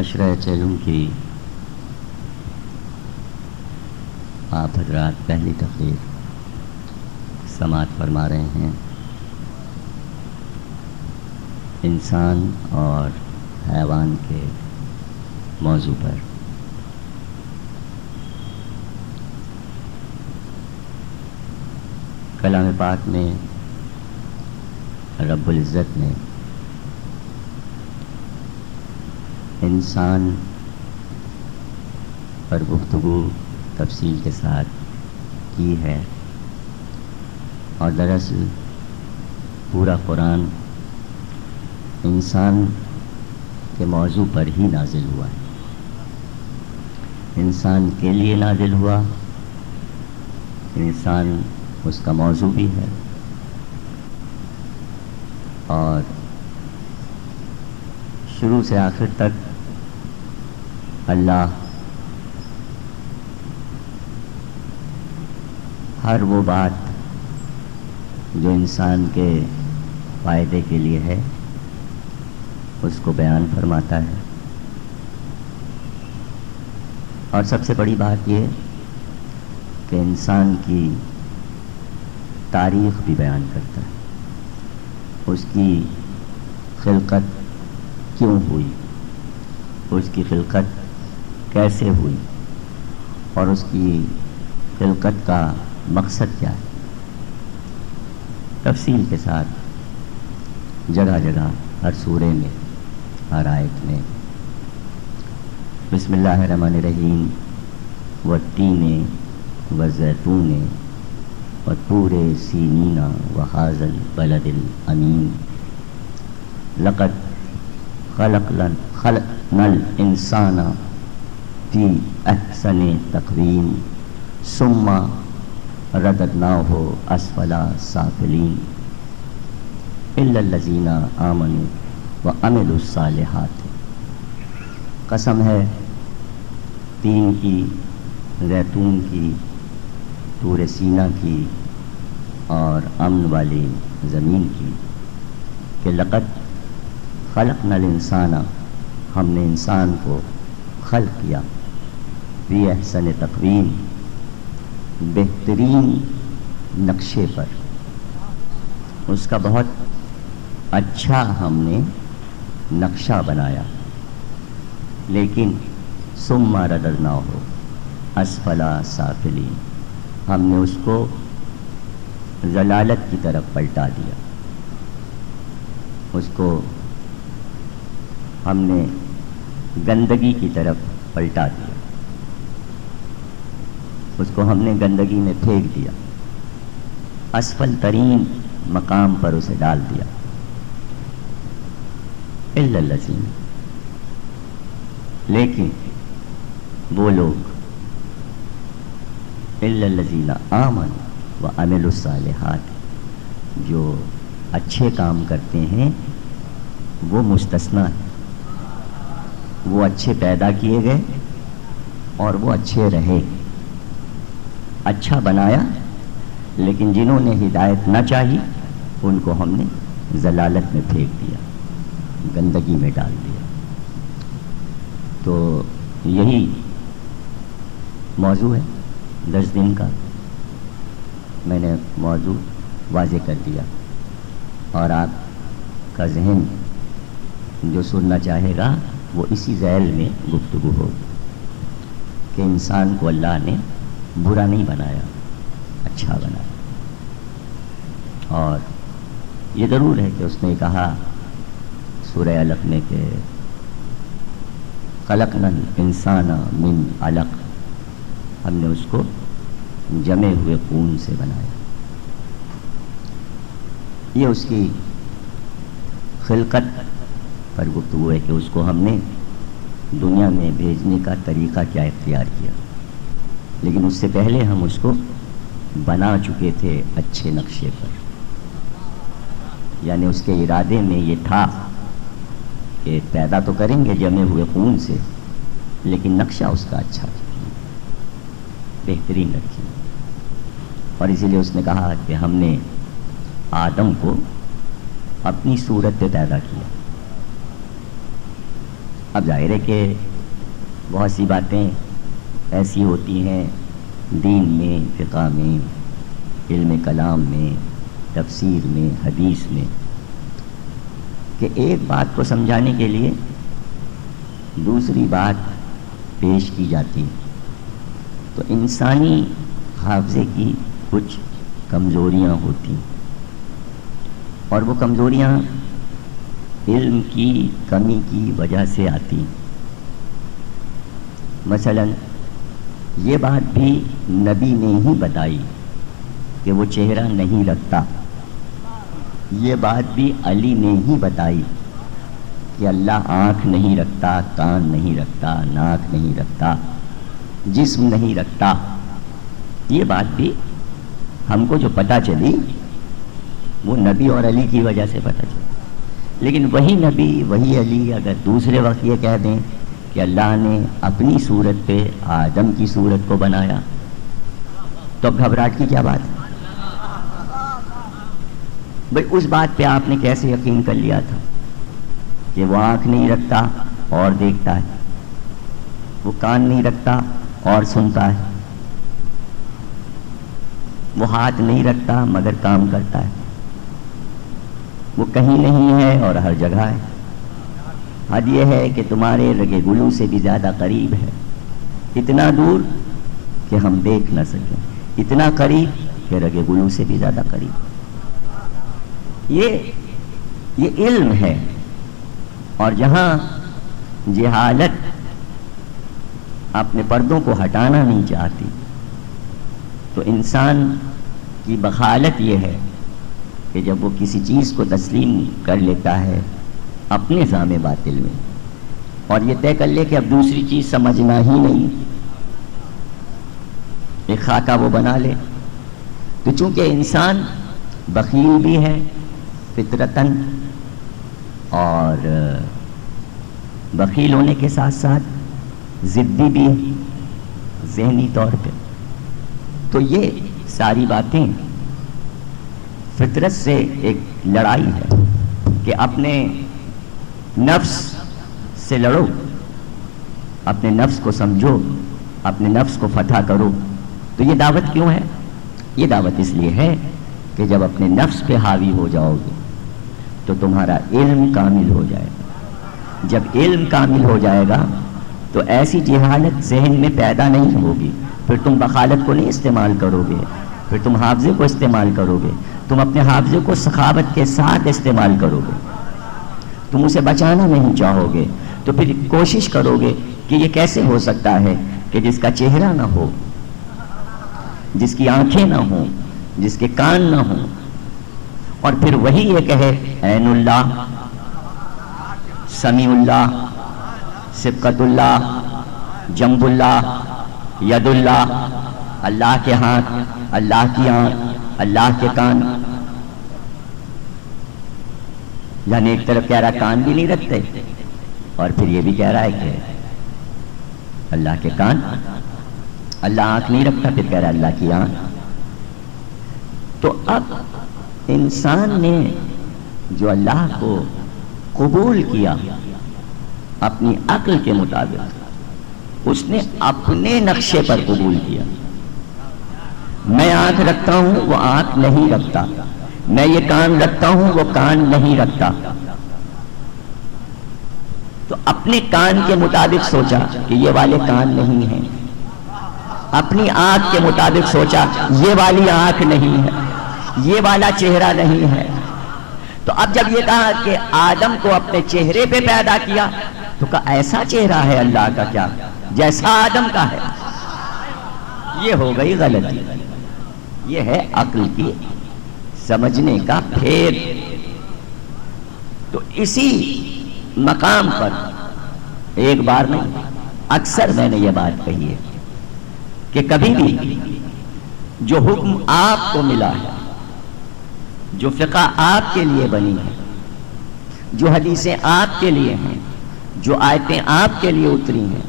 عشرہ چیلم کی آپ حضرات پہلی تقریر سماعت فرما رہے ہیں۔ انسان اور حیوان کے موضوع پر کلام پاک میں رب العزت نے انسان پر گفتگو تفصیل کے ساتھ کی ہے، اور دراصل پورا قرآن انسان کے موضوع پر ہی نازل ہوا ہے، انسان کے لیے نازل ہوا، انسان اس کا موضوع بھی ہے، اور شروع سے آخر تک اللہ ہر وہ بات جو انسان کے فائدے کے لیے ہے اس کو بیان فرماتا ہے، اور سب سے بڑی بات یہ کہ انسان کی تاریخ بھی بیان کرتا ہے، اس کی خلقت کیوں ہوئی، اس کی خلقت کیسے ہوئی، اور اس کی خلقت کا مقصد کیا ہے، تفصیل کے ساتھ جگہ جگہ ہر سورے میں، ہر آیت میں۔ بسم اللہ الرحمن الرحیم۔ والتین والزیتون وطور سینین وہذا البلد الامین لقد خلقنا الانسان فی احسن تقویم ثم رددناہ اسفل سافلین الا الذین آمنوا وعملوا الصالحات۔ قسم ہے تین کی، زیتون کی، طور سینا کی اور امن والی زمین کی، کہ لقد خلقنا الانسان، ہم نے انسان کو خلق کیا، فی احسن تقویم، بہترین نقشے پر، اس کا بہت اچھا ہم نے نقشہ بنایا، لیکن ثم رددناہ اسفل سافلین، ہم نے اس کو ضلالت کی طرف پلٹا دیا، اس کو ہم نے گندگی کی طرف پلٹا دیا، اس کو ہم نے گندگی میں پھینک دیا، اسفل ترین مقام پر اسے ڈال دیا۔ الا الذین، لیکن وہ لوگ، الا الذین آمنوا وعملوا الصالحات، جو اچھے کام کرتے ہیں وہ مستثنیٰ ہیں، وہ اچھے پیدا کیے گئے اور وہ اچھے رہے، اچھا بنایا، لیکن جنہوں نے ہدایت نہ چاہی ان کو ہم نے ضلالت میں پھینک دیا، گندگی میں ڈال دیا۔ تو یہی موضوع ہے 10 دن کا، میں نے موضوع واضح کر دیا، اور آپ کا ذہن جو سننا چاہے گا وہ اسی ذیل میں گفتگو ہوگی کہ انسان کو اللہ نے برا نہیں بنایا، اچھا بنایا، اور یہ ضرور ہے کہ اس نے کہا سورہ علق میں کہ خلقنا الانسان من علق، ہم نے اس کو جمے ہوئے خون سے بنایا۔ یہ اس کی خلقت پر گفتگو ہے کہ اس کو ہم نے دنیا میں بھیجنے کا طریقہ کیا اختیار کیا، لیکن اس سے پہلے ہم اس کو بنا چکے تھے اچھے نقشے پر، یعنی اس کے ارادے میں یہ تھا کہ پیدا تو کریں گے جمے ہوئے خون سے، لیکن نقشہ اس کا اچھا بہترین رکھیں، اور اسی لیے اس نے کہا کہ ہم نے آدم کو اپنی صورت پہ پیدا کیا، اب ظاہر ہے کہ بہت سی باتیں ایسی ہوتی ہیں دین میں، فقہ میں، علم کلام میں، تفسیر میں، حدیث میں، کہ ایک بات کو سمجھانے کے لیے دوسری بات پیش کی جاتی، تو انسانی حافظے کی کچھ کمزوریاں ہوتی، اور وہ کمزوریاں علم کی کمی کی وجہ سے آتی۔ مثلا یہ بات بھی نبی نے ہی بتائی کہ وہ چہرہ نہیں رکھتا، یہ بات بھی علی نے ہی بتائی کہ اللہ آنکھ نہیں رکھتا، کان نہیں رکھتا، ناک نہیں رکھتا، جسم نہیں رکھتا۔ یہ بات بھی ہم کو جو پتہ چلی وہ نبی اور علی کی وجہ سے پتہ چلی۔ لیکن وہی نبی، وہی علی اگر دوسرے وقت یہ کہہ دیں کہ اللہ نے اپنی صورت پہ آدم کی صورت کو بنایا، تو اب گھبراہٹ کی کیا بات ہے؟ بھئی اس بات پہ آپ نے کیسے یقین کر لیا تھا کہ وہ آنکھ نہیں رکھتا اور دیکھتا ہے، وہ کان نہیں رکھتا اور سنتا ہے، وہ ہاتھ نہیں رکھتا مگر کام کرتا ہے، وہ کہیں نہیں ہے اور ہر جگہ ہے۔ حد یہ ہے کہ تمہارے رگے گلو سے بھی زیادہ قریب ہے، اتنا دور کہ ہم دیکھ نہ سکیں، اتنا قریب کہ رگے گلو سے بھی زیادہ قریب۔ یہ علم ہے، اور جہاں جہالت اپنے پردوں کو ہٹانا نہیں چاہتی تو انسان کی بخالت یہ ہے کہ جب وہ کسی چیز کو تسلیم کر لیتا ہے اپنے زعم باطل میں، اور یہ طے کر لے کہ اب دوسری چیز سمجھنا ہی نہیں، ایک خاکہ وہ بنا لے، تو چونکہ انسان بخیل بھی ہے فطرتاً، اور بخیل ہونے کے ساتھ ساتھ ضدی بھی ہے ذہنی طور پہ، تو یہ ساری باتیں فطرت سے ایک لڑائی ہے کہ اپنے نفس سے لڑو، اپنے نفس کو سمجھو، اپنے نفس کو فتح کرو۔ تو یہ دعوت کیوں ہے؟ یہ دعوت اس لیے ہے کہ جب اپنے نفس پہ حاوی ہو جاؤ گے تو تمہارا علم کامل ہو جائے گا۔ جب علم کامل ہو جائے گا تو ایسی جہالت ذہن میں پیدا نہیں ہوگی، پھر تم بخالت کو نہیں استعمال کرو گے، پھر تم حافظے کو استعمال کرو گے، تم اپنے حافظے کو سخاوت کے ساتھ استعمال کرو گے، تم اسے بچانا نہیں چاہو گے، تو پھر کوشش کرو گے کہ یہ کیسے ہو سکتا ہے کہ جس کا چہرہ نہ ہو، جس کی آنکھیں نہ ہوں، جس کے کان نہ ہوں، اور پھر وہی یہ کہے عین اللہ، سمیع اللہ، صبغۃ اللہ، جنب اللہ، ید اللہ، اللہ کے ہاتھ، اللہ کی آنکھ، اللہ کے کان، یعنی ایک طرف کہہ رہا کان بھی نہیں رکھتے اور پھر یہ بھی کہہ رہا ہے کہ اللہ کے کان، اللہ آنکھ نہیں رکھتا، پھر کہہ رہا ہے اللہ کی آنکھ۔ تو اب انسان نے جو اللہ کو قبول کیا اپنی عقل کے مطابق، اس نے اپنے نقشے پر قبول کیا۔ میں آنکھ رکھتا ہوں، وہ آنکھ نہیں رکھتا، میں یہ کان رکھتا ہوں، وہ کان نہیں رکھتا، تو اپنے کان کے مطابق سوچا کہ یہ والے کان نہیں ہیں، اپنی آنکھ کے مطابق سوچا یہ والی آنکھ نہیں ہے، یہ والا چہرہ نہیں ہے۔ تو اب جب یہ کہا کہ آدم کو اپنے چہرے پہ پیدا کیا، تو کہا ایسا چہرہ ہے اللہ کا کیا جیسا آدم کا ہے؟ یہ ہو گئی غلطی۔ یہ ہے عقل کی سمجھنے کا پھیر۔ تو اسی مقام پر ایک بار نہیں، اکثر میں نے یہ بات کہی ہے کہ کبھی بھی جو حکم آپ کو ملا ہے، جو فقہ آپ کے لیے بنی ہے، جو حدیثیں آپ کے لیے ہیں، جو آیتیں آپ کے لیے اتری ہیں،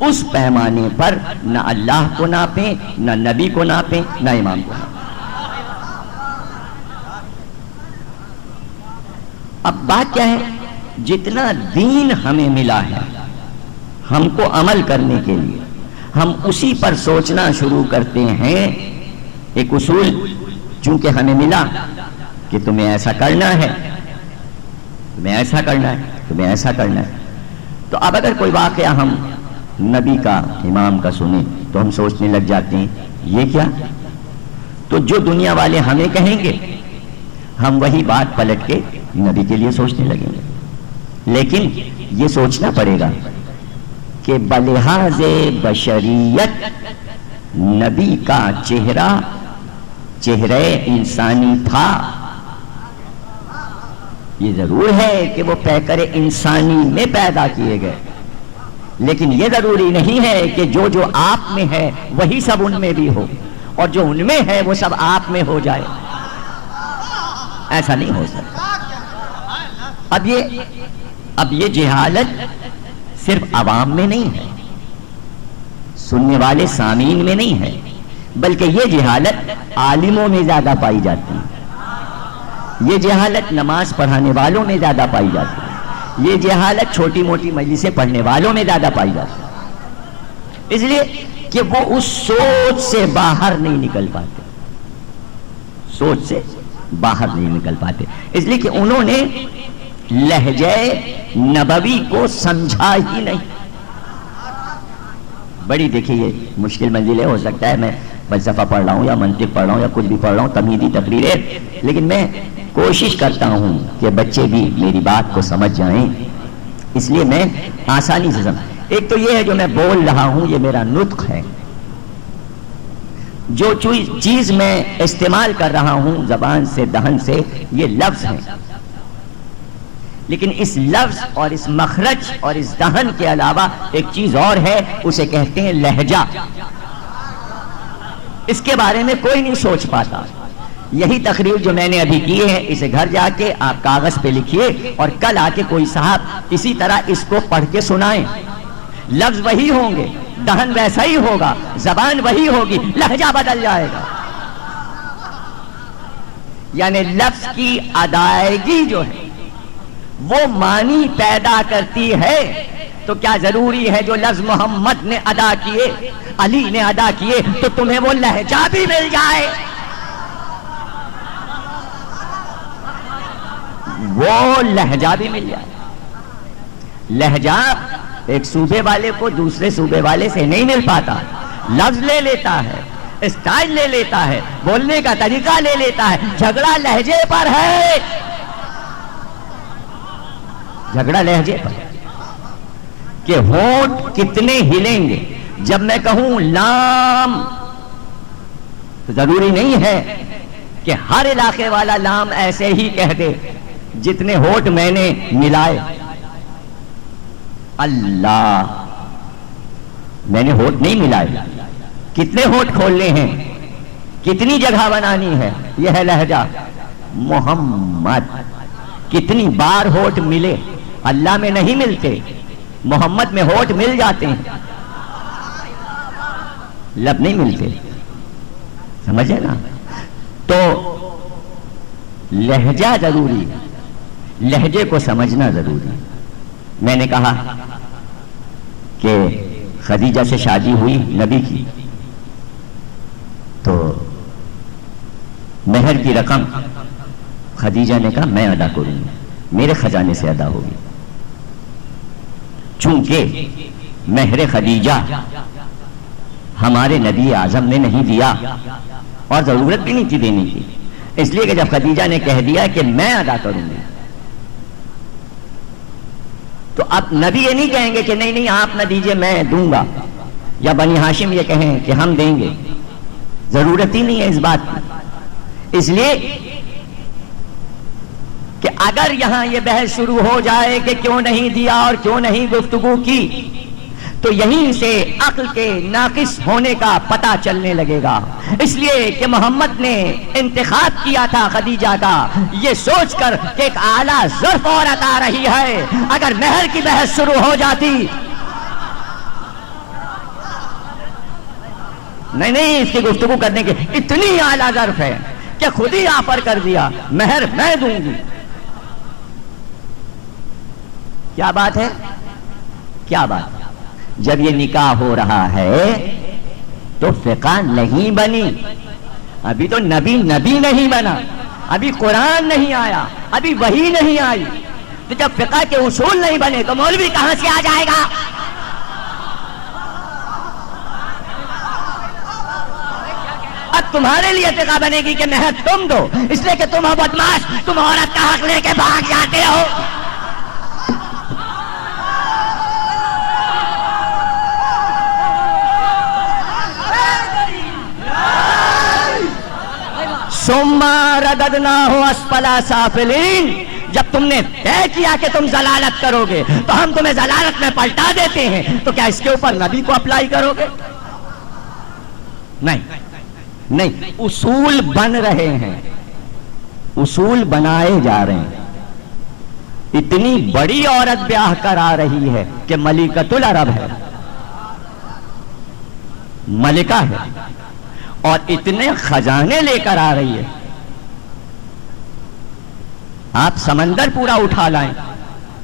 اس پیمانے پر نہ اللہ کو ناپیں، نہ نبی کو ناپیں، نہ امام کو ناپیں۔ اب بات کیا ہے جتنا دین ہمیں ملا ہے ہم کو عمل کرنے کے لیے، ہم اسی پر سوچنا شروع کرتے ہیں. ایک اصول چونکہ ہمیں ملا کہ تمہیں ایسا کرنا ہے، تمہیں ایسا کرنا ہے، تمہیں ایسا کرنا ہے. تو اب اگر کوئی واقعہ ہم نبی کا، امام کا سنیں تو ہم سوچنے لگ جاتے ہیں یہ کیا؟ تو جو دنیا والے ہمیں کہیں گے ہم وہی بات پلٹ کے نبی کے لیے سوچنے لگیں گے. لیکن یہ سوچنا پڑے گا کہ بلحاظ بشریت نبی کا چہرہ انسانی تھا. یہ ضرور ہے کہ وہ پیکر انسانی میں پیدا کیے گئے، لیکن یہ ضروری نہیں ہے کہ جو آپ میں ہے وہی سب ان میں بھی ہو، اور جو ان میں ہے وہ سب آپ میں ہو جائے. ایسا نہیں ہو سکتا. اب یہ جہالت صرف عوام میں نہیں ہے، سننے والے سامعین میں نہیں ہے، بلکہ یہ جہالت عالموں میں زیادہ پائی جاتی ہے. یہ جہالت نماز پڑھانے والوں میں زیادہ پائی جاتی ہے. یہ جہالت چھوٹی موٹی مجلسیں پڑھنے والوں میں زیادہ پائی جاتی ہے. اس لیے کہ وہ اس سوچ سے باہر نہیں نکل پاتے، سوچ سے باہر نہیں نکل پاتے. اس لیے کہ انہوں نے لہجہ نبوی کو سمجھا ہی نہیں. بڑی دیکھیے یہ مشکل منزل ہے. ہو سکتا ہے میں فلسفہ پڑھ رہا ہوں یا منطق پڑھ رہا ہوں یا کچھ بھی پڑھ رہا ہوں، تمہیدی تقریریں، لیکن میں کوشش کرتا ہوں کہ بچے بھی میری بات کو سمجھ جائیں. اس لیے میں آسانی سے سمجھ. ایک تو یہ ہے جو میں بول رہا ہوں یہ میرا نطق ہے، جو چیز میں استعمال کر رہا ہوں زبان سے، دہن سے، یہ لفظ ہیں. لیکن اس لفظ اور اس مخرج اور اس دہن کے علاوہ ایک چیز اور ہے، اسے کہتے ہیں لہجہ. اس کے بارے میں کوئی نہیں سوچ پاتا. یہی تقریر جو میں نے ابھی کی ہے اسے گھر جا کے آپ کاغذ پہ لکھیے اور کل آ کے کوئی صاحب اسی طرح اس کو پڑھ کے سنائیں. لفظ وہی ہوں گے، دہن ویسا ہی ہوگا، زبان وہی ہوگی، لہجہ بدل جائے گا. یعنی لفظ کی ادائیگی جو ہے وہ معنی پیدا کرتی ہے. تو کیا ضروری ہے جو لفظ محمد نے ادا کیے، علی نے ادا کیے، تو تمہیں وہ لہجہ بھی مل جائے؟ وہ لہجہ بھی مل جائے. لہجہ ایک صوبے والے کو دوسرے صوبے والے سے نہیں مل پاتا. لفظ لے لیتا ہے، اسٹائل لے لیتا ہے، بولنے کا طریقہ لے لیتا ہے. جھگڑا لہجے پر ہے، جھگڑا لہجے پر کہ ہونٹ کتنے ہلیں گے. جب میں کہوں لام تو ضروری نہیں ہے کہ ہر علاقے والا لام ایسے ہی کہہ دے. جتنے ہونٹ میں نے ملائے، اللہ، میں نے ہونٹ نہیں ملائے، کتنے ہونٹ کھولنے ہیں، کتنی جگہ بنانی ہے، یہ ہے لہجہ. محمد، کتنی بار ہونٹ ملے، اللہ میں نہیں ملتے، محمد میں ہونٹ مل جاتے ہیں، لب نہیں ملتے. سمجھے نا؟ تو لہجہ ضروری ہے، لہجے کو سمجھنا ضروری ہے. میں نے کہا کہ خدیجہ سے شادی ہوئی نبی کی، تو مہر کی رقم خدیجہ نے کہا میں ادا کروں گی، میرے خزانے سے ادا ہوگی. چونکہ مہر خدیجہ ہمارے نبی اعظم نے نہیں دیا اور ضرورت بھی نہیں تھی دینے کی، اس لیے کہ جب خدیجہ نے کہہ دیا کہ میں ادا کروں گی، تو اب نبی یہ نہیں کہیں گے کہ نہیں نہیں آپ نہ دیجئے میں دوں گا، یا بنی ہاشم یہ کہیں کہ ہم دیں گے. ضرورت ہی نہیں ہے اس بات کی. اس لیے کہ اگر یہاں یہ بحث شروع ہو جائے کہ کیوں نہیں دیا اور کیوں نہیں گفتگو کی، تو یہیں سے عقل کے ناقص ہونے کا پتہ چلنے لگے گا. اس لیے کہ محمد نے انتخاب کیا تھا خدیجہ کا یہ سوچ کر کہ ایک اعلیٰ ظرف عورت آ رہی ہے. اگر مہر کی بحث شروع ہو جاتی، نہیں اس کی گفتگو کرنے کی اتنی اعلیٰ ظرف ہے کہ خود ہی آفر کر دیا مہر میں دوں گی. کیا بات ہے؟ کیا بات؟ جب یہ نکاح ہو رہا ہے تو فقہ نہیں بنی، ابھی تو نبی نہیں بنا، ابھی قرآن نہیں آیا، ابھی وحی نہیں آئی، تو جب فقہ کے اصول نہیں بنے تو مولوی کہاں سے آ جائے گا؟ اب تمہارے لیے فقہ بنے گی کہ مہر تم دو، اس لیے کہ تم ہو بدماش، تم عورت کا حق لے کے بھاگ جاتے ہو۔ ثم رددناہ اسفل سافلین، جب تم نے طے کیا کہ تم ضلالت کرو گے تو ہم تمہیں ضلالت میں پلٹا دیتے ہیں، تو کیا اس کے اوپر نبی کو اپلائی کرو گے؟ نہیں، اصول بن رہے ہیں، اصول بنائے جا رہے ہیں۔ اتنی بڑی عورت بیاہ کر آ رہی ہے کہ ملکۃ العرب ہے، ملکہ ہے، اور اتنے خزانے لے کر آ رہی ہے، آپ سمندر پورا اٹھا لائیں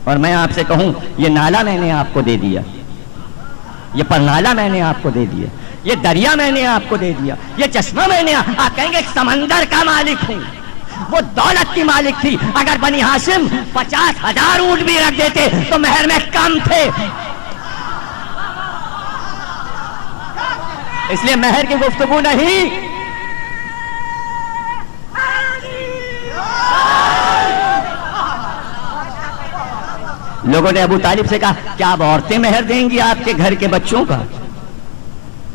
اور میں آپ سے کہوں یہ نالا میں نے آپ کو دے دیا، یہ پرنالا میں نے آپ کو دے دیا، یہ دریا میں نے آپ کو دے دیا، یہ چشمہ میں نے، آپ کہیں گے سمندر کا مالک ہوں، وہ دولت کی مالک تھی، اگر بنی ہاشم 50,000 اونٹ بھی رکھ دیتے تو مہر میں کم تھے، اس لیے مہر کی گفتگو نہیں۔ لوگوں نے ابو طالب سے کہا کیا اب عورتیں مہر دیں گی آپ کے گھر کے بچوں کا؟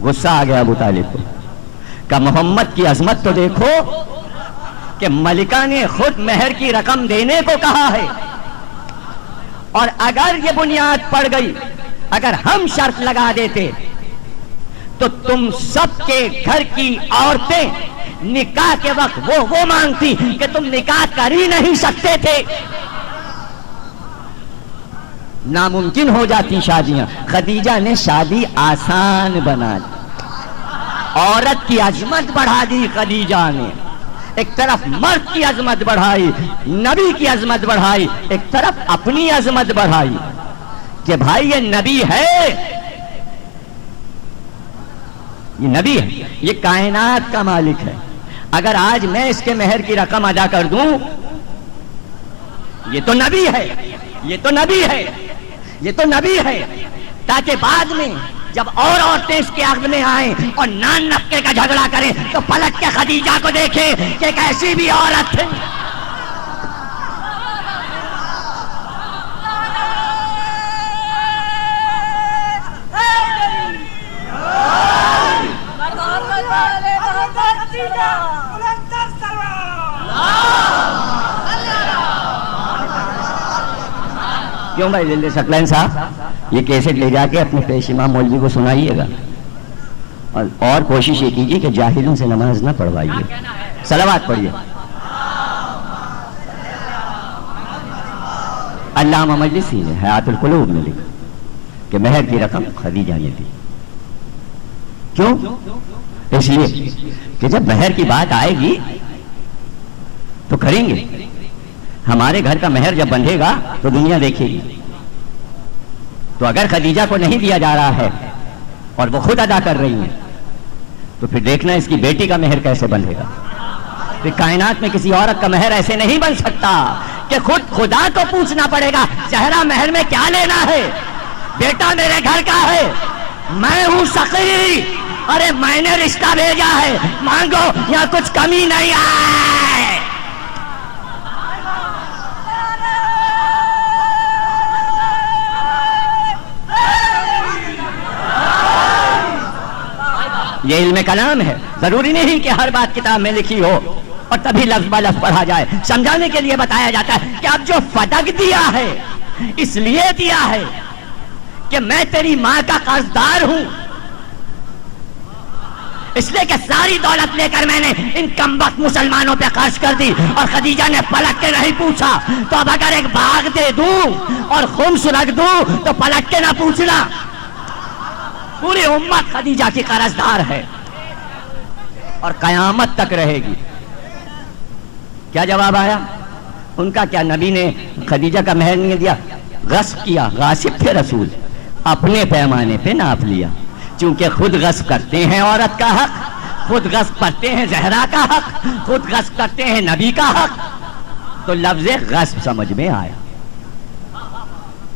غصہ آ گیا ابو طالب کو، کہ محمد کی عظمت تو دیکھو کہ ملکہ نے خود مہر کی رقم دینے کو کہا ہے، اور اگر یہ بنیاد پڑ گئی، اگر ہم شرط لگا دیتے تو تم سب کے گھر کی عورتیں نکاح کے وقت وہ مانگتی کہ تم نکاح کر ہی نہیں سکتے تھے، ناممکن ہو جاتی شادیاں۔ خدیجہ نے شادی آسان بنا دی، عورت کی عظمت بڑھا دی خدیجہ نے، ایک طرف مرد کی عظمت بڑھائی، نبی کی عظمت بڑھائی، ایک طرف اپنی عظمت بڑھائی کہ بھائی یہ نبی ہے، یہ نبی ہے، یہ کائنات کا مالک ہے، اگر آج میں اس کے مہر کی رقم ادا کر دوں، یہ تو نبی ہے، یہ تو نبی ہے، یہ تو نبی ہے، تاکہ بعد میں جب اور عورتیں اس کے عقد میں آئیں اور نان نفقے کا جھگڑا کریں تو پلٹ کے خدیجہ کو دیکھیں کہ ایک ایسی بھی عورت ہے۔ کیوں بھائی جلدی سکلین صاحب یہ کیسٹ لے جا کے اپنے پیش امام مولوی کو سنائیے گا، اور کوشش یہ کیجیے کہ جاہلوں سے نماز نہ پڑھوائیے، صلوات پڑھیے۔ علامہ مجلسی نے حیات القلوب میں لکھا کہ مہر کی رقم خدیجہ نے دی، کیوں؟ اس لیے کہ جب مہر کی بات آئے گی تو کریں گے، ہمارے گھر کا مہر جب بندھے گا تو دنیا دیکھے گی، تو اگر خدیجہ کو نہیں دیا جا رہا ہے اور وہ خود ادا کر رہی ہیں تو پھر دیکھنا اس کی بیٹی کا مہر کیسے بندھے گا۔ پھر کائنات میں کسی عورت کا مہر ایسے نہیں بن سکتا کہ خود خدا کو پوچھنا پڑے گا زہرا مہر میں کیا لینا ہے، بیٹا میرے گھر کا ہے، میں ہوں سقی، ارے میں نے رشتہ بھیجا ہے، مانگو یا کچھ کمی نہیں آئے۔ یہ علم کلام ہے، ضروری نہیں کہ ہر بات کتاب میں لکھی ہو اور تبھی لفظ بہ لفظ پڑھا جائے، سمجھانے کے لیے بتایا جاتا ہے کہ اب جو فدق دیا ہے اس لیے دیا ہے کہ میں تیری ماں کا قرضدار ہوں، اس لیے کہ ساری دولت لے کر میں نے ان کمبخت مسلمانوں پہ قرض کر دی، اور خدیجہ نے پلٹ کے نہیں پوچھا، تو اب اگر ایک باغ دے دوں اور خمس رکھ دوں تو پلٹ کے نہ پوچھنا، پوری امت خدیجہ کی قرضدار ہے اور قیامت تک رہے گی۔ کیا جواب آیا ان کا؟ کیا نبی نے خدیجہ کا مہر نہیں دیا؟ غصب کیا، غاصب تھے رسول، اپنے پیمانے پہ ناپ لیا، چونکہ خود غصب کرتے ہیں عورت کا حق، خود غصب کرتے ہیں زہرا کا حق، خود غصب کرتے ہیں نبی کا حق، تو لفظ غصب سمجھ میں آیا۔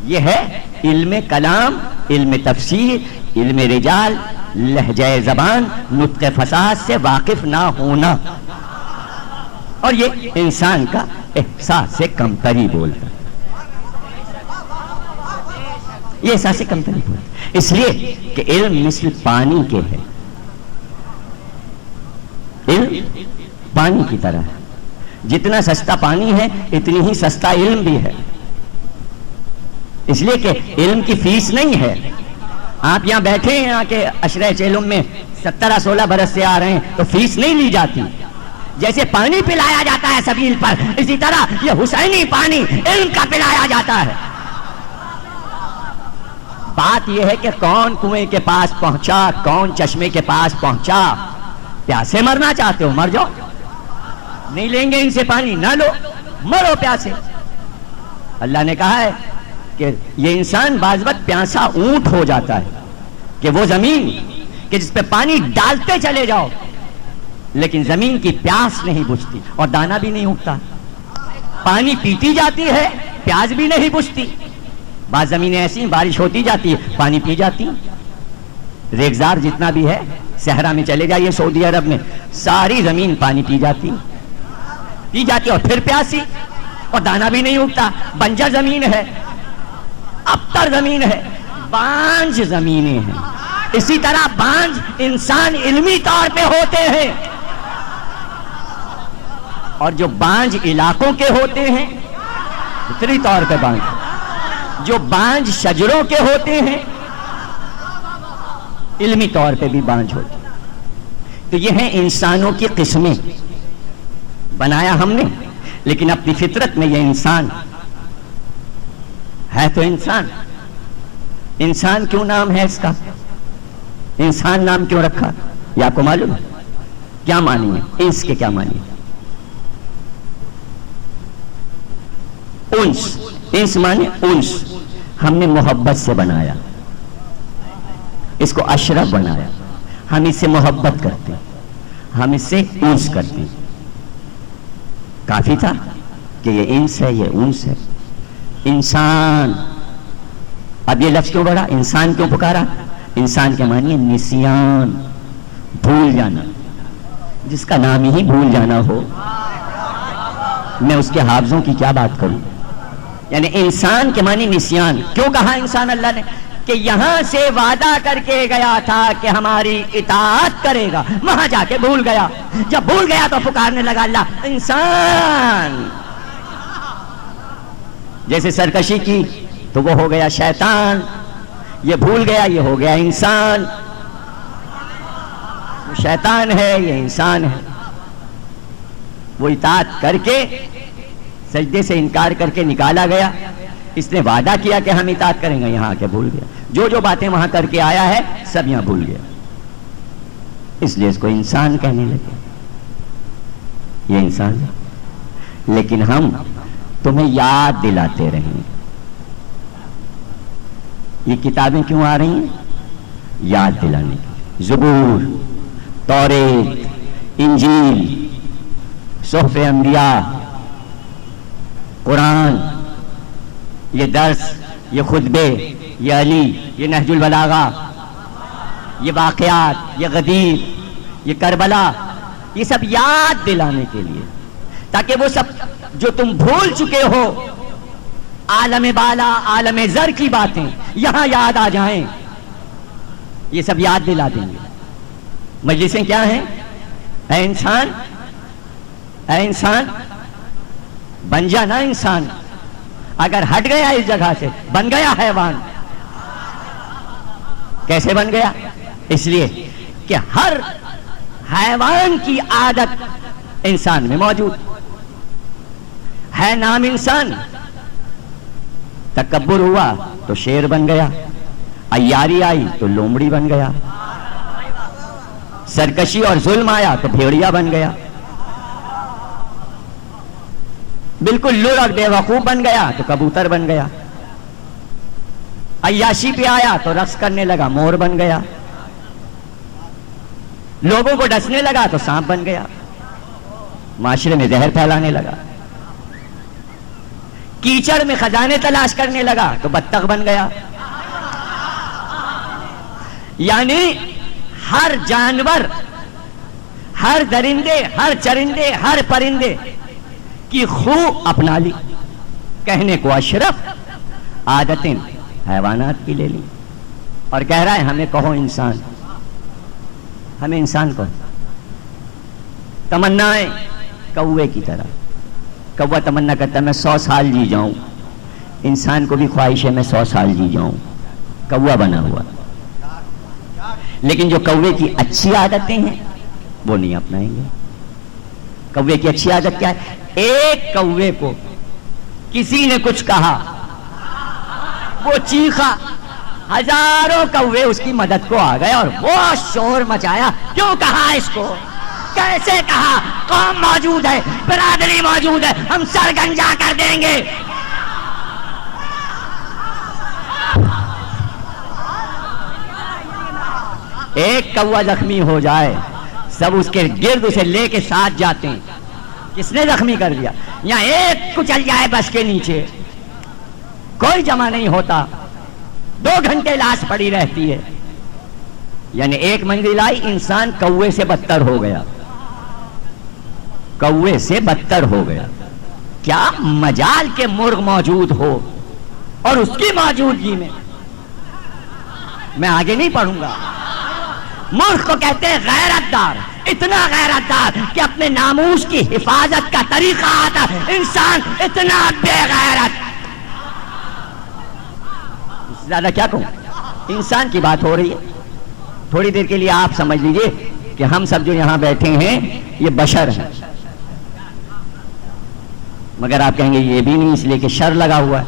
یہ ہے علم کلام، علم تفسیر، علم رجال، لہجہ زبان، نطق فصاحت سے واقف نہ ہونا، اور یہ انسان کا احساس سے کمتری بولتا ہے، یہ احساس سے کمتری بولتا ہے، اس لیے کہ علم مثل پانی کے ہے، علم پانی کی طرح ہے، جتنا سستا پانی ہے اتنی ہی سستا علم بھی ہے، اس لیے کہ علم کی فیس نہیں ہے۔ آپ یہاں بیٹھے ہیں، یہاں کے اشرح علم میں 17-16 برس سے آ رہے ہیں، تو فیس نہیں لی جاتی، جیسے پانی پلایا جاتا ہے سبیل پر، اسی طرح یہ حسینی پانی علم کا پلایا جاتا ہے۔ بات یہ ہے کہ کون کنویں کے پاس پہنچا، کون چشمے کے پاس پہنچا، پیاسے مرنا چاہتے ہو مر جاؤ، نہیں لیں گے ان سے پانی نہ لو، مرو پیاسے۔ اللہ نے کہا ہے کہ یہ انسان بعض وقت پیاسا اونٹ ہو جاتا ہے، کہ وہ زمین کہ جس پہ پانی ڈالتے چلے جاؤ لیکن زمین کی پیاس نہیں بجھتی اور دانا بھی نہیں اگتا، پانی پیتی جاتی ہے پیاس بھی نہیں بجھتی۔ بعض زمینیں ایسی بارش ہوتی جاتی ہے پانی پی جاتی، ریگزار جتنا بھی ہے صحرا میں چلے جائیے سعودی عرب میں، ساری زمین پانی پی جاتی اور پھر پیاسی، اور دانا بھی نہیں اگتا، بنجر زمین ہے، ابتر زمین ہے، بانجھ زمینیں ہیں۔ اسی طرح بانجھ انسان علمی طور پہ ہوتے ہیں، اور جو بانجھ علاقوں کے ہوتے ہیں فطری طور پہ بانجھ، جو بانجھ شجروں کے ہوتے ہیں علمی طور پہ بھی بانجھ ہوتے ہیں۔ تو یہ ہیں انسانوں کی قسمیں، بنایا ہم نے لیکن اپنی فطرت میں یہ انسان ہے، تو انسان، انسان کیوں نام ہے اس کا؟ انسان نام کیوں رکھا یہ آپ کو معلوم ہے؟ کیا معنی ہے انس کے؟ کیا معنی ہے انس؟ انس معنی انس، ہم نے محبت سے بنایا، اس کو اشرف بنایا، ہم اس سے محبت کرتے ہیں، ہم اس سے انس کرتے ہیں۔ کافی تھا کہ یہ انس ہے، یہ انس ہے۔ انسان، اب یہ لفظ کیوں بڑھا؟ انسان کیوں پکارا؟ انسان کے معنی ہے نسیان، بھول جانا، جس کا نام ہی بھول جانا ہو، میں اس کے حافظوں کی کیا بات کروں؟ یعنی انسان کے معنی نسیان۔ کیوں کہا انسان اللہ نے؟ کہ یہاں سے وعدہ کر کے گیا تھا کہ ہماری اطاعت کرے گا، وہاں جا کے بھول گیا، جب بھول گیا تو پکارنے لگا اللہ انسان، جیسے سرکشی کی تو وہ ہو گیا شیطان، یہ بھول گیا یہ ہو گیا انسان، وہ شیطان ہے یہ انسان ہے۔ وہ اطاعت کر کے سجدے سے انکار کر کے نکالا گیا، اس نے وعدہ کیا کہ ہم اطاعت کریں گے، یہاں آ کے بھول گیا، جو جو باتیں وہاں کر کے آیا ہے سب یہاں بھول گیا، اس لیے اس کو انسان کہنے لگے، یہ انسان ہے۔ لیکن ہم تمہیں یاد دلاتے رہیں، یہ کتابیں کیوں آ رہی ہیں؟ یاد دلانے کی۔ زبور، توریت، انجیل، صحف انبیاء، قرآن، یہ درس، یہ خطبے، یہ علی، یہ نہج البلاغہ، یہ واقعات، یہ غدیر، یہ کربلا، یہ سب یاد دلانے کے لیے، تاکہ وہ سب جو تم بھول چکے ہو، عالم بالا عالم زر کی باتیں یہاں یاد آ جائیں، یہ سب یاد دلا دیں گے۔ مجلسیں کیا ہیں؟ اے انسان، اے انسان، بن جانا انسان، اگر ہٹ گیا اس جگہ سے بن گیا حیوان۔ کیسے بن گیا؟ اس لیے کہ ہر حیوان کی عادت انسان میں موجود ہے، نام انسان، تکبر ہوا تو شیر بن گیا، عیاری آئی تو لومڑی بن گیا، سرکشی اور ظلم آیا تو بھیڑیا بن گیا، بالکل لڑ اور بے وقوف بن گیا تو کبوتر بن گیا۔ عیاشی پہ آیا تو رقص کرنے لگا، مور بن گیا، لوگوں کو ڈسنے لگا تو سانپ بن گیا، معاشرے میں زہر پھیلانے لگا، کیچڑ میں خزانے تلاش کرنے لگا تو بطخ بن گیا۔ یعنی ہر جانور، ہر درندے، ہر چرندے، ہر پرندے کی خو اپنا لی، کہنے کو اشرف، عادتیں حیوانات کی لے لی، اور کہہ رہا ہے ہمیں کہو انسان، ہمیں انسان کہو۔ تمنائیں کوے کی طرح، کوا تمنا کرتا ہے میں 100 سال جی جاؤں، انسان کو بھی خواہش ہے میں 100 سال جی جاؤں، کوا بنا ہوا، لیکن جو کوے کی اچھی عادتیں ہیں وہ نہیں اپنائیں گے۔ کوے کی اچھی عادت کیا ہے؟ ایک کوے کو کسی نے کچھ کہا، وہ چیخا، ہزاروں کوے اس کی مدد کو آ گئے اور وہ شور مچایا، کیوں کہا اس کو، کیسے کہا، قوم موجود ہے، برادری موجود ہے، ہم سر گنجا کر دیں گے۔ ایک کوا زخمی ہو جائے سب اس کے گرد اسے لے کے ساتھ جاتے ہیں، کس نے زخمی کر دیا، یا ایک کچل جائے بس کے نیچے کوئی جمع نہیں ہوتا، 2 گھنٹے لاش پڑی رہتی ہے۔ یعنی ایک منزل آئی، انسان کوے سے بدتر ہو گیا، کوے سے بدتر ہو گیا۔ کیا مجال کے مرغ موجود ہو اور اس کی موجودگی میں آگے نہیں پڑھوں گا۔ مرغ کو کہتے ہیں غیرت دار، اتنا غیرت دار کہ اپنے ناموس کی حفاظت کا طریقہ آتا، انسان اتنا بے غیرت۔ زیادہ کیا کہوں، انسان کی بات ہو رہی ہے۔ تھوڑی دیر کے لیے آپ سمجھ لیجئے کہ ہم سب جو یہاں بیٹھے ہیں یہ بشر ہیں، مگر آپ کہیں گے یہ بھی نہیں، اس لیے کہ شر لگا ہوا ہے۔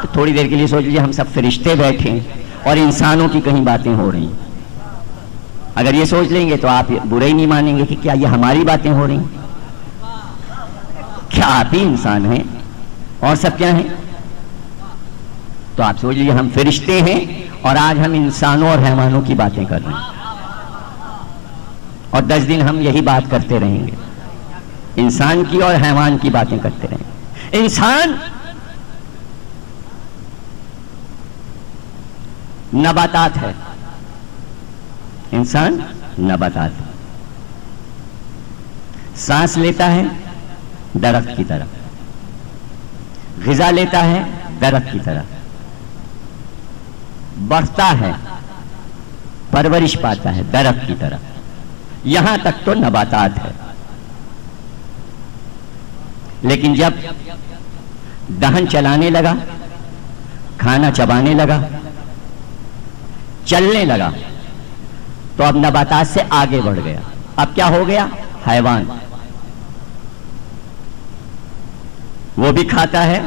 تو تھوڑی دیر کے لیے سوچ لیجئے ہم سب فرشتے بیٹھے ہیں اور انسانوں کی کہیں باتیں ہو رہی ہیں۔ اگر یہ سوچ لیں گے تو آپ برے ہی نہیں مانیں گے کہ کیا یہ ہماری باتیں ہو رہی ہیں، کیا آپ ہی انسان ہیں اور سب کیا ہیں؟ تو آپ سوچ لیجیے ہم فرشتے ہیں اور آج ہم انسانوں اور حیوانوں کی باتیں کر رہے ہیں، اور 10 دن ہم یہی بات کرتے رہیں گے، انسان کی اور حیوان کی باتیں کرتے رہیں گے۔ انسان نباتات ہے، انسان نباتات ہے، سانس لیتا ہے درخت کی طرح، غذا لیتا ہے درخت کی طرح، بڑھتا ہے، پرورش پاتا ہے درخت کی طرح، یہاں تک تو نباتات ہے۔ لیکن جب دہن چلانے لگا، کھانا چبانے لگا، چلنے لگا، تو اب نباتات سے آگے بڑھ گیا۔ اب کیا ہو گیا؟ حیوان۔ وہ بھی کھاتا ہے،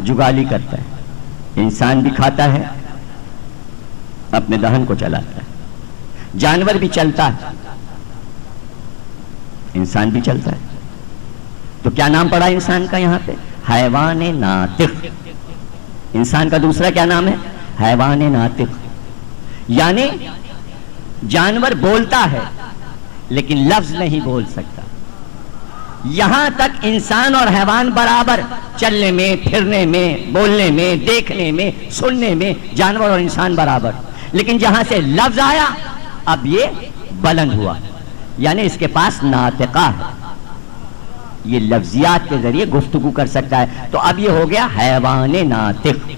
جگالی کرتا ہے، انسان بھی کھاتا ہے، اپنے دہن کو چلاتا ہے، جانور بھی چلتا ہے، انسان بھی چلتا ہے۔ تو کیا نام پڑا انسان کا یہاں پہ؟ حیوان ناطق۔ انسان کا دوسرا کیا نام ہے؟ حیوان ناطق۔ یعنی جانور بولتا ہے لیکن لفظ نہیں بول سکتا، یہاں تک انسان اور حیوان برابر، چلنے میں، پھرنے میں، بولنے میں، دیکھنے میں، سننے میں جانور اور انسان برابر۔ لیکن جہاں سے لفظ آیا اب یہ بلند ہوا، یعنی اس کے پاس ناطقہ ہے، یہ لفظیات کے ذریعے گفتگو کر سکتا ہے۔ تو اب یہ ہو گیا حیوان ناطق۔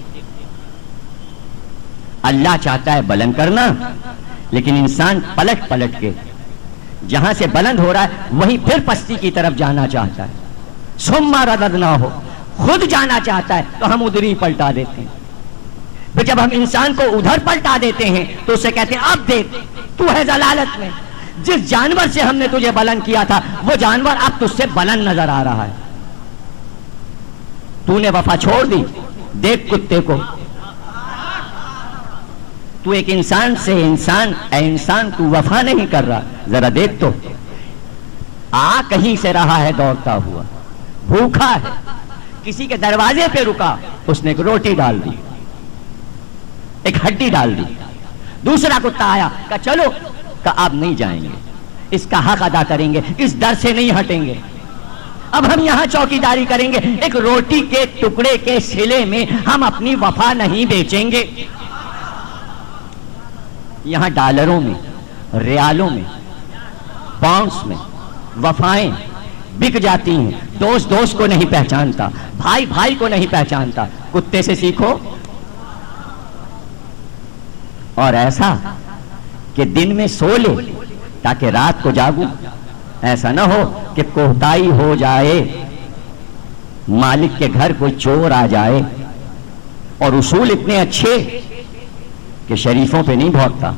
اللہ چاہتا ہے بلند کرنا، لیکن انسان پلٹ پلٹ کے جہاں سے بلند ہو رہا ہے وہیں پھر پستی کی طرف جانا چاہتا ہے۔ ثم رددناہ، خود جانا چاہتا ہے تو ہم ادھر ہی پلٹا دیتے ہیں۔ پھر جب ہم انسان کو ادھر پلٹا دیتے ہیں تو اسے کہتے ہیں اب دیکھ تو ہے ضلالت میں، جس جانور سے ہم نے تجھے بلند کیا تھا وہ جانور اب تجھ سے بلند نظر آ رہا ہے، تو نے وفا چھوڑ دی، دیکھ کتے کو، تو ایک انسان سے انسان، اے انسان تو وفا نہیں کر رہا، ذرا دیکھ تو، آ کہیں سے رہا ہے دوڑتا ہوا، بھوکا ہے، کسی کے دروازے پہ رکا، اس نے ایک روٹی ڈال دی، ایک ہڈی ڈال دی. دوسرا کتا آیا, کہا چلو, کہا آپ نہیں جائیں گے, اس کا حق ادا کریں گے, اس در سے نہیں ہٹیں گے, اب ہم یہاں چوکی داری کریں گے, ایک روٹی کے ٹکڑے کے صلے میں ہم اپنی وفا نہیں بیچیں گے. یہاں ڈالروں میں, ریالوں میں, پاؤنڈز میں وفائیں بک جاتی ہیں. دوست دوست کو نہیں پہچانتا, بھائی بھائی کو نہیں پہچانتا. کتے سے سیکھو, اور ایسا کہ دن میں سو لے تاکہ رات کو جاگو. ایسا نہ ہو کہ کوتاہی ہو جائے, مالک کے گھر کوئی چور آ جائے. اور اصول اتنے اچھے کہ شریفوں پہ نہیں بھونکتا.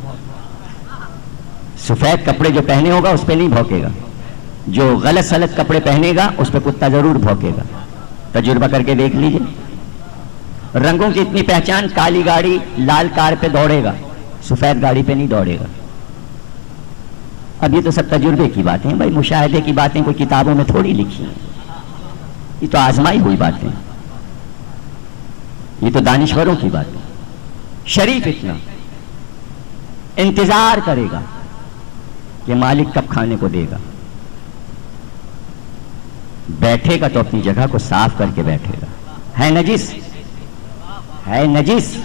سفید کپڑے جو پہنے ہوگا اس پہ نہیں بھونکے گا, جو غلط سلط کپڑے پہنے گا اس پہ کتا ضرور بھونکے گا. تجربہ کر کے دیکھ لیجئے. رنگوں کی اتنی پہچان, کالی گاڑی لال کار پہ دوڑے گا, سفید گاڑی پہ نہیں دوڑے گا. اب یہ تو سب تجربے کی باتیں ہیں بھائی, مشاہدے کی باتیں کوئی کتابوں میں تھوڑی لکھی ہیں, یہ تو آزمائی ہوئی باتیں, یہ تو دانشوروں کی باتیں. شریف اتنا انتظار کرے گا کہ مالک کب کھانے کو دے گا. بیٹھے گا تو اپنی جگہ کو صاف کر کے بیٹھے گا. ہے نجس, ہے نجس,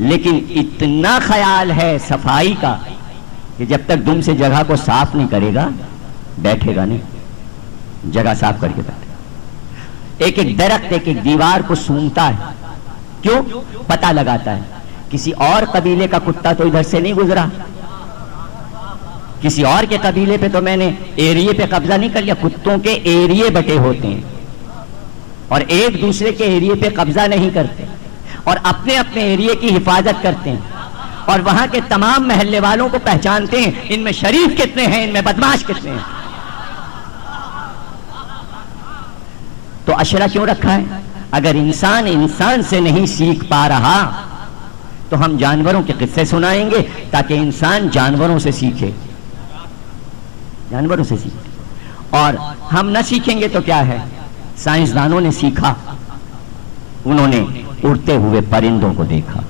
لیکن اتنا خیال ہے صفائی کا کہ جب تک دم سے جگہ کو صاف نہیں کرے گا بیٹھے گا نہیں. جگہ صاف کر کے بیٹھے گا. ایک ایک درخت, ایک ایک دیوار کو سونگتا ہے. کیوں؟ پتہ لگاتا ہے کسی اور قبیلے کا کتا تو ادھر سے نہیں گزرا, کسی اور کے قبیلے پہ تو میں نے ایریے پہ قبضہ نہیں کر لیا. کتوں کے ایریے بٹے ہوتے ہیں اور ایک دوسرے کے ایریے پہ قبضہ نہیں کرتے, اور اپنے اپنے ایریے کی حفاظت کرتے ہیں, اور وہاں کے تمام محلے والوں کو پہچانتے ہیں, ان میں شریف کتنے ہیں, ان میں بدماش کتنے ہیں. تو اشرا کیوں رکھا ہے؟ اگر انسان انسان سے نہیں سیکھ پا رہا تو ہم جانوروں کے قصے سنائیں گے تاکہ انسان جانوروں سے سیکھے, جانوروں سے سیکھے. اور ہم نہ سیکھیں گے تو کیا ہے؟ سائنسدانوں نے سیکھا, انہوں نے اڑتے ہوئے پرندوں کو دیکھا,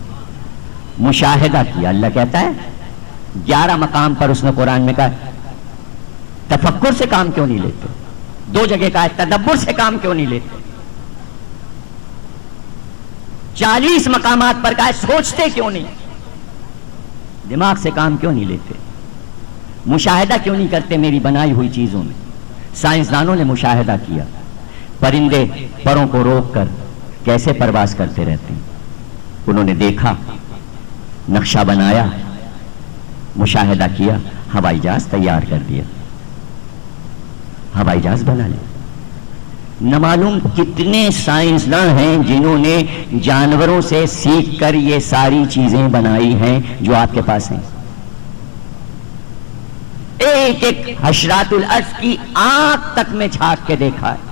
مشاہدہ کیا. اللہ کہتا ہے 11 مقام پر اس نے قرآن میں کہا تفکر سے کام کیوں نہیں لیتے, 2 جگہ کہا تدبر سے کام کیوں نہیں لیتے, 40 مقامات پر کہا سوچتے کیوں نہیں, دماغ سے کام کیوں نہیں لیتے, مشاہدہ کیوں نہیں کرتے میری بنائی ہوئی چیزوں میں. سائنسدانوں نے مشاہدہ کیا, پرندے پروں کو روک کر کیسے پرواز کرتے رہتے ہیں, انہوں نے دیکھا, نقشہ بنایا, مشاہدہ کیا, ہوائی جہاز تیار کر دیا, ہوائی جہاز بنا لیا. نہ معلوم کتنے سائنسداں ہیں جنہوں نے جانوروں سے سیکھ کر یہ ساری چیزیں بنائی ہیں جو آپ کے پاس ہیں. ایک ایک حشرات الارض کی آنکھ تک میں جھانک کے دیکھا ہے.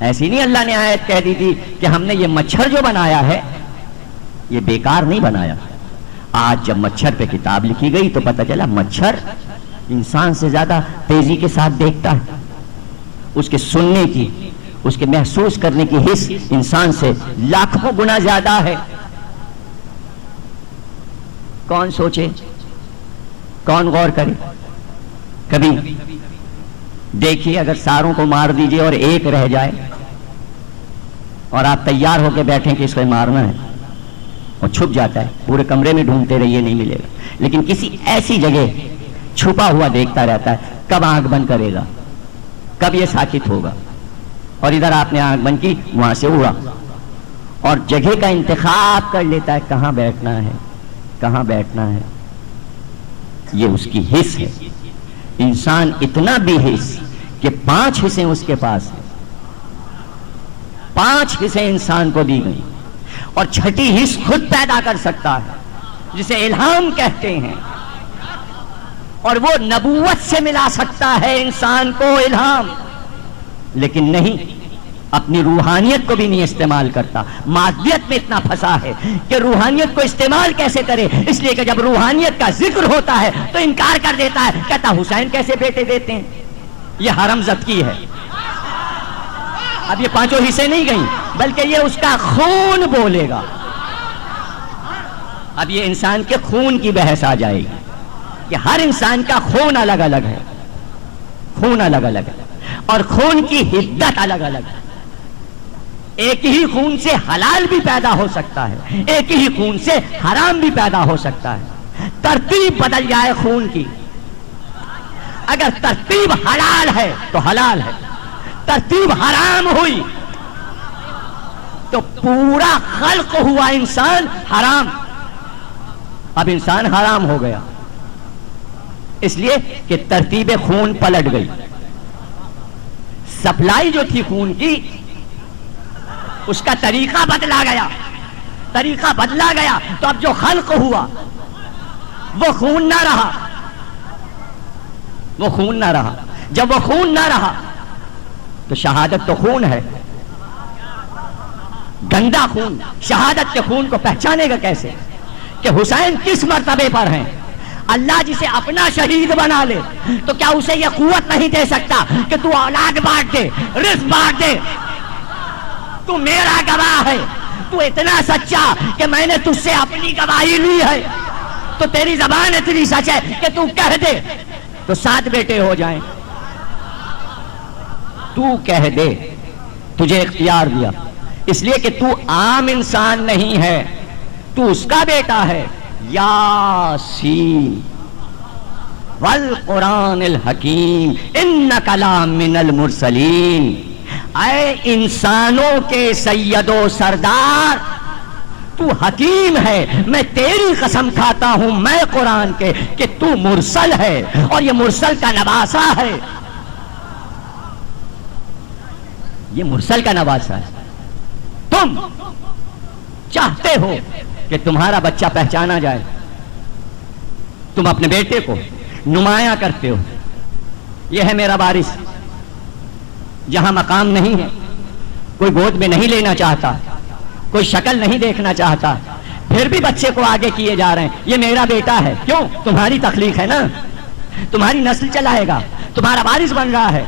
ایسی نہیں اللہ نے آیت کہہ دی تھی کہ ہم نے یہ مچھر جو بنایا ہے یہ بیکار نہیں بنایا. آج جب مچھر پہ کتاب لکھی گئی تو پتہ چلا مچھر انسان سے زیادہ تیزی کے ساتھ دیکھتا ہے. اس کے سننے کی, اس کے محسوس کرنے کی حس انسان سے لاکھوں گنا زیادہ ہے. کون سوچے, کون غور کرے؟ کبھی دیکھیے اگر ساروں کو مار دیجئے اور ایک رہ جائے اور آپ تیار ہو کے بیٹھیں کہ اس کو مارنا ہے, اور چھپ جاتا ہے, پورے کمرے میں ڈھونڈتے رہیے نہیں ملے گا, لیکن کسی ایسی جگہ چھپا ہوا دیکھتا رہتا ہے کب آنکھ بند کرے گا, کب یہ ساکت ہوگا. اور ادھر آپ نے آنکھ بند کی, وہاں سے اڑا, اور جگہ کا انتخاب کر لیتا ہے کہاں بیٹھنا ہے, کہاں بیٹھنا ہے. یہ اس کی حس ہے. انسان اتنا بے حس کہ 5 حصے اس کے پاس ہیں, 5 حصے انسان کو دی گئی, اور 6ٹھی حص خود پیدا کر سکتا ہے جسے الہام کہتے ہیں, اور وہ نبوت سے ملا سکتا ہے انسان کو الہام, لیکن نہیں, اپنی روحانیت کو بھی نہیں استعمال کرتا. مادیت میں اتنا پھنسا ہے کہ روحانیت کو استعمال کیسے کرے, اس لیے کہ جب روحانیت کا ذکر ہوتا ہے تو انکار کر دیتا ہے, کہتا حسین کیسے بیٹے دیتے ہیں, یہ حرم زد کی ہے. اب یہ 5 حصے نہیں گئیں بلکہ یہ اس کا خون بولے گا, اب یہ انسان کے خون کی بحث آ جائے گی کہ ہر انسان کا خون الگ الگ ہے، خون الگ الگ ہے اور خون کی حدت الگ الگ ہے. ایک ہی خون سے حلال بھی پیدا ہو سکتا ہے، ایک ہی خون سے حرام بھی پیدا ہو سکتا ہے. ترتیب بدل جائے خون کی، اگر ترتیب حلال ہے تو حلال ہے، ترتیب حرام ہوئی تو پورا خلق ہوا انسان حرام. اب انسان حرام ہو گیا اس لیے کہ ترتیب خون پلٹ گئی. سپلائی جو تھی خون کی اس کا طریقہ بدلا گیا، طریقہ بدلا گیا تو اب جو خلق ہوا وہ خون نہ رہا، وہ خون نہ رہا. جب وہ خون نہ رہا تو شہادت تو خون ہے، گندا خون. شہادت کے خون کو پہچانے گا کیسے کہ حسین کس مرتبے پر ہیں؟ اللہ جسے اپنا شہید بنا لے تو کیا اسے یہ قوت نہیں دے سکتا کہ تو اولاد بانٹ دے، رزق بانٹ دے؟ تو میرا گواہ ہے، تو اتنا سچا کہ میں نے تجھ سے اپنی گواہی لی ہے، تو تیری زبان اتنی سچ ہے کہ تو کہہ دے تو 7 بیٹے ہو جائیں. تو کہہ دے، تجھے اختیار دیا اس لیے کہ تو عام انسان نہیں ہے، تو اس کا بیٹا ہے. یاسین والقرآن الحکیم انک لمن المرسلین. اے انسانوں کے سید و سردار تو حکیم ہے، میں تیری قسم کھاتا ہوں میں قرآن کے کہ تو مرسل ہے اور یہ مرسل کا نواسا ہے، یہ مرسل کا نواسا ہے. تم چاہتے ہو کہ تمہارا بچہ پہچانا جائے، تم اپنے بیٹے کو نمایاں کرتے ہو، یہ ہے میرا وارث. جہاں مقام نہیں ہے، کوئی گود میں نہیں لینا چاہتا، کوئی شکل نہیں دیکھنا چاہتا، پھر بھی بچے کو آگے کیے جا رہے ہیں، یہ میرا بیٹا ہے. کیوں؟ تمہاری تخلیق ہے نا، تمہاری نسل چلائے گا، تمہارا وارث بن رہا ہے.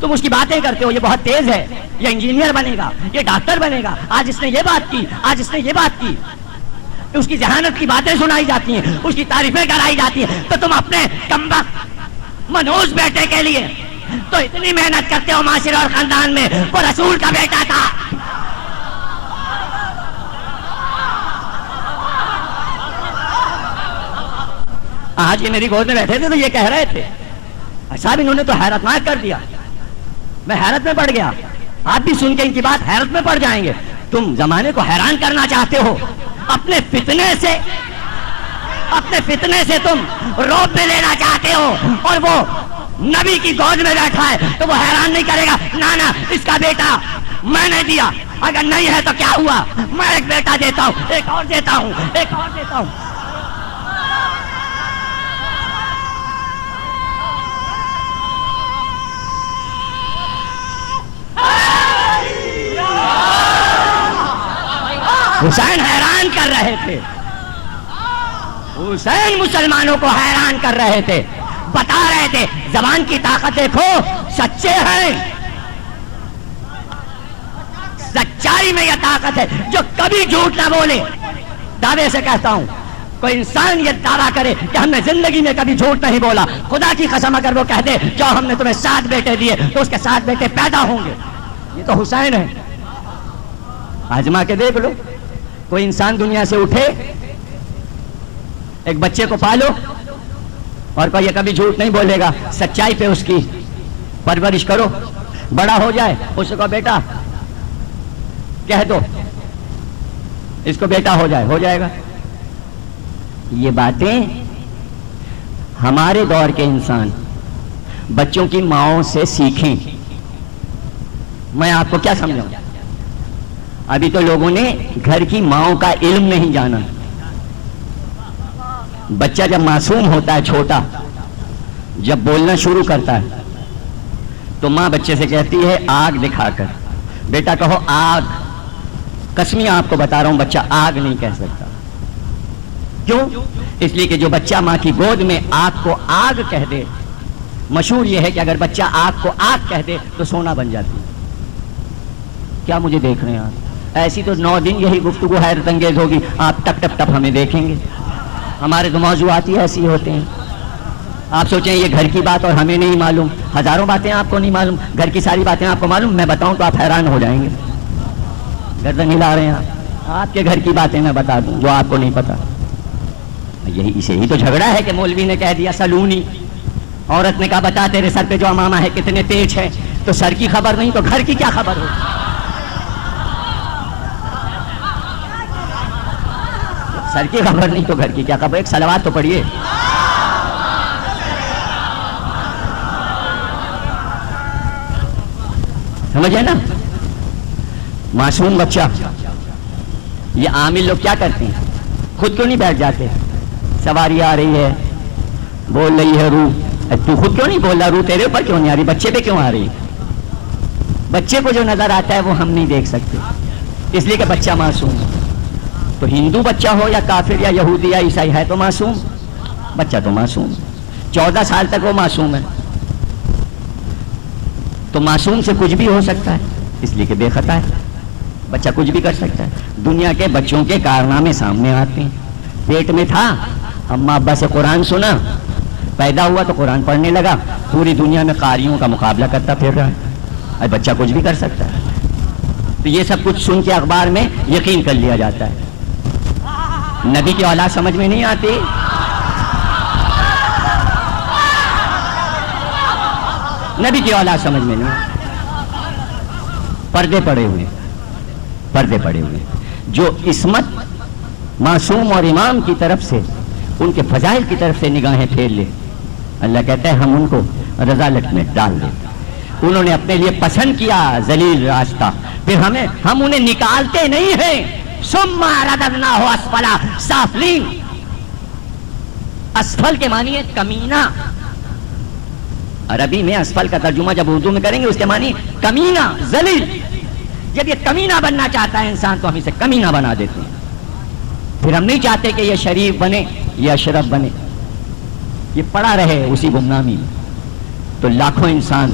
تم اس کی باتیں کرتے ہو، یہ بہت تیز ہے، یہ انجینئر بنے گا، یہ ڈاکٹر بنے گا، آج اس نے یہ بات کی، آج اس نے یہ بات کی. اس کی ذہانت کی باتیں سنائی جاتی ہیں، اس کی تعریفیں کرائی جاتی ہیں، تو تم اپنے کمبخت منحوس بیٹے کے لیے تو اتنی محنت کرتے ہو. معاشرے اور خاندان میں وہ رسول کا بیٹا تھا. آج یہ میری گود میں بیٹھے تھے تو یہ کہہ رہے تھے، صاحب انہوں نے تو حیرت ناک کر دیا. میں حیرت میں پڑ گیا. آپ بھی سن کے ان کی بات حیرت میں پڑ جائیں گے. تم زمانے کو حیران کرنا چاہتے ہو، اپنے فتنے سے تم روب میں لینا چاہتے ہو، اور وہ نبی کی گود میں بیٹھا ہے تو وہ حیران نہیں کرے گا. نا اس کا بیٹا میں نے دیا، اگر نہیں ہے تو کیا ہوا، میں ایک بیٹا دیتا ہوں، ایک اور دیتا ہوں، ایک اور دیتا ہوں. حسین حیران کر رہے تھے، حسین مسلمانوں کو حیران کر رہے تھے، بتا رہے تھے زبان کی طاقت دیکھو، سچے ہیں. سچائی میں یہ طاقت ہے جو کبھی جھوٹ نہ بولے. دعوے سے کہتا ہوں، کوئی انسان یہ دعویٰ کرے کہ ہم نے زندگی میں کبھی جھوٹ نہیں بولا، خدا کی قسم اگر وہ کہہ دے جو ہم نے تمہیں 7 بیٹے دیے تو اس کے 7 بیٹے پیدا ہوں گے. یہ تو حسین ہے. آزما کے دیکھ لو، کوئی انسان دنیا سے اٹھے، ایک بچے کو پالو اور کوئی یہ کبھی جھوٹ نہیں بولے گا، سچائی پہ اس کی پرورش کرو، بڑا ہو جائے اس کو بیٹا کہہ دو، اس کو بیٹا ہو جائے گا. یہ باتیں ہمارے دور کے انسان بچوں کی ماؤں سے سیکھیں. میں آپ کو کیا سمجھاؤں؟ ابھی تو لوگوں نے گھر کی ماؤں کا علم نہیں جانا. بچہ جب معصوم ہوتا ہے، چھوٹا، جب بولنا شروع کرتا ہے تو ماں بچے سے کہتی ہے آگ دکھا کر، بیٹا کہو آگ. قسمی آپ کو بتا رہا ہوں، بچہ آگ نہیں کہہ سکتا. کیوں؟ اس لیے کہ جو بچہ ماں کی گود میں آگ کو آگ کہہ دے، مشہور یہ ہے کہ اگر بچہ آگ کو آگ کہہ دے تو سونا بن جاتی ہے. کیا مجھے دیکھ رہے ہیں آپ؟ ایسی تو 9 دن یہی گفتگو حیرت انگیز ہوگی، آپ ٹپ ٹپ ٹپ ہمیں دیکھیں گے. ہمارے تو موضوعات ہی ایسی ہوتے ہیں. آپ سوچیں یہ گھر کی بات اور ہمیں نہیں معلوم، ہزاروں باتیں آپ کو نہیں معلوم، گھر کی ساری باتیں آپ کو معلوم. میں بتاؤں تو آپ حیران ہو جائیں گے. گردن ہلا رہے ہیں آپ کے گھر کی باتیں میں بتا دوں جو آپ کو نہیں پتا. یہی اسے ہی تو جھگڑا ہے کہ مولوی نے کہہ دیا سلونی، عورت نے کہا بتا تیرے سر پہ جو امامہ ہے کتنے پیچ ہے، تو سر کی خبر نہیں تو گھر کی کیا خبر ہو. سر کی خبر نہیں تو گھر کی کیا خبر. ایک صلوات تو پڑھیے. سمجھے نا. معصوم بچہ. یہ عامل لوگ کیا کرتے ہیں، خود کیوں نہیں بیٹھ جاتے. سواری آ رہی ہے، بول رہی ہے روح، تو خود کیوں نہیں بول رہا روح تیرے اوپر کیوں نہیں آ رہی، بچے پہ کیوں آ رہی. بچے کو جو نظر آتا ہے وہ ہم نہیں دیکھ سکتے، اس لیے کہ بچہ معصوم ہے. تو ہندو بچہ ہو یا کافر یا یہودی یا عیسائی ہے تو معصوم. بچہ تو معصوم ہے، 14 سال تک وہ معصوم ہے. تو معصوم سے کچھ بھی ہو سکتا ہے، اس لیے کہ بے خطا ہے. بچہ کچھ بھی کر سکتا ہے. دنیا کے بچوں کے کارنامے سامنے آتے ہیں. پیٹ میں تھا، اماں ابا سے قرآن سنا، پیدا ہوا تو قرآن پڑھنے لگا، پوری دنیا میں قاریوں کا مقابلہ کرتا پھر رہا ہے. اب بچہ کچھ بھی کر سکتا ہے. تو یہ سب کچھ سن کے اخبار میں یقین کر لیا جاتا ہے. نبی کی اولاد سمجھ میں نہیں آتی. نبی کی اولاد سمجھ میں نہیں. پردے پڑے ہوئے، پردے پڑے ہوئے. جو عصمت معصوم اور امام کی طرف سے، ان کے فضائل کی طرف سے نگاہیں پھیر لے، اللہ کہتا ہے ہم ان کو رذالت میں ڈال دیں. انہوں نے اپنے لیے پسند کیا ذلیل راستہ، پھر ہم انہیں نکالتے نہیں ہیں. ثم رددناہ اسفل سافلین. اسفل کے معنی ہے کمینہ. عربی میں اسفل کا ترجمہ جب اردو میں کریں گے اس کے معنی کمینہ، ذلیل. جب یہ کمینہ بننا چاہتا ہے انسان تو ہم اسے کمینہ بنا دیتے ہیں. پھر ہم نہیں چاہتے کہ یہ شریف بنے، یہ اشرف بنے، یہ پڑا رہے اسی گمنامی میں. تو لاکھوں انسان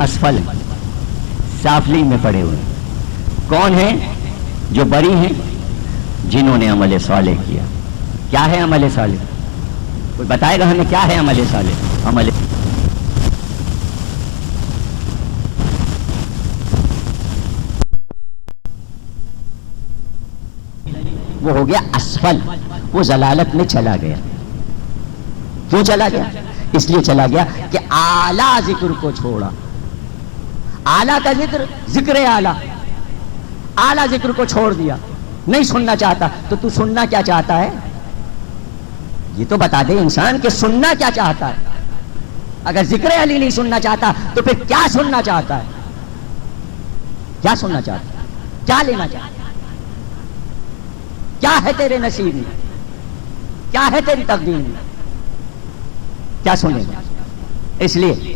اسفل سافلین میں پڑے ہوئے. کون ہیں جو بری ہیں؟ جنہوں نے عمل صالح کیا. کیا ہے عمل صالح؟ کوئی بتائے گا ہمیں کیا ہے عمل صالح؟ عمل وہ ہو گیا اسفل، وہ ضلالت میں چلا گیا. کیوں چلا گیا؟ اس لیے چلا گیا کہ اعلیٰ ذکر کو چھوڑا. اعلیٰ کا ذکر، ذکر اعلیٰ، اعلیٰ ذکر کو چھوڑ دیا. نہیں سننا چاہتا تو سننا کیا چاہتا ہے؟ یہ تو بتا دے انسان کہ سننا کیا چاہتا ہے. اگر ذکر علی نہیں سننا چاہتا تو پھر کیا سننا چاہتا ہے؟ کیا سننا چاہتا ہے؟ کیا لینا چاہتا ہے؟ کیا ہے تیرے نصیب میں؟ کیا ہے تیری تقدیر میں؟ کیا سنے گا؟ اس لیے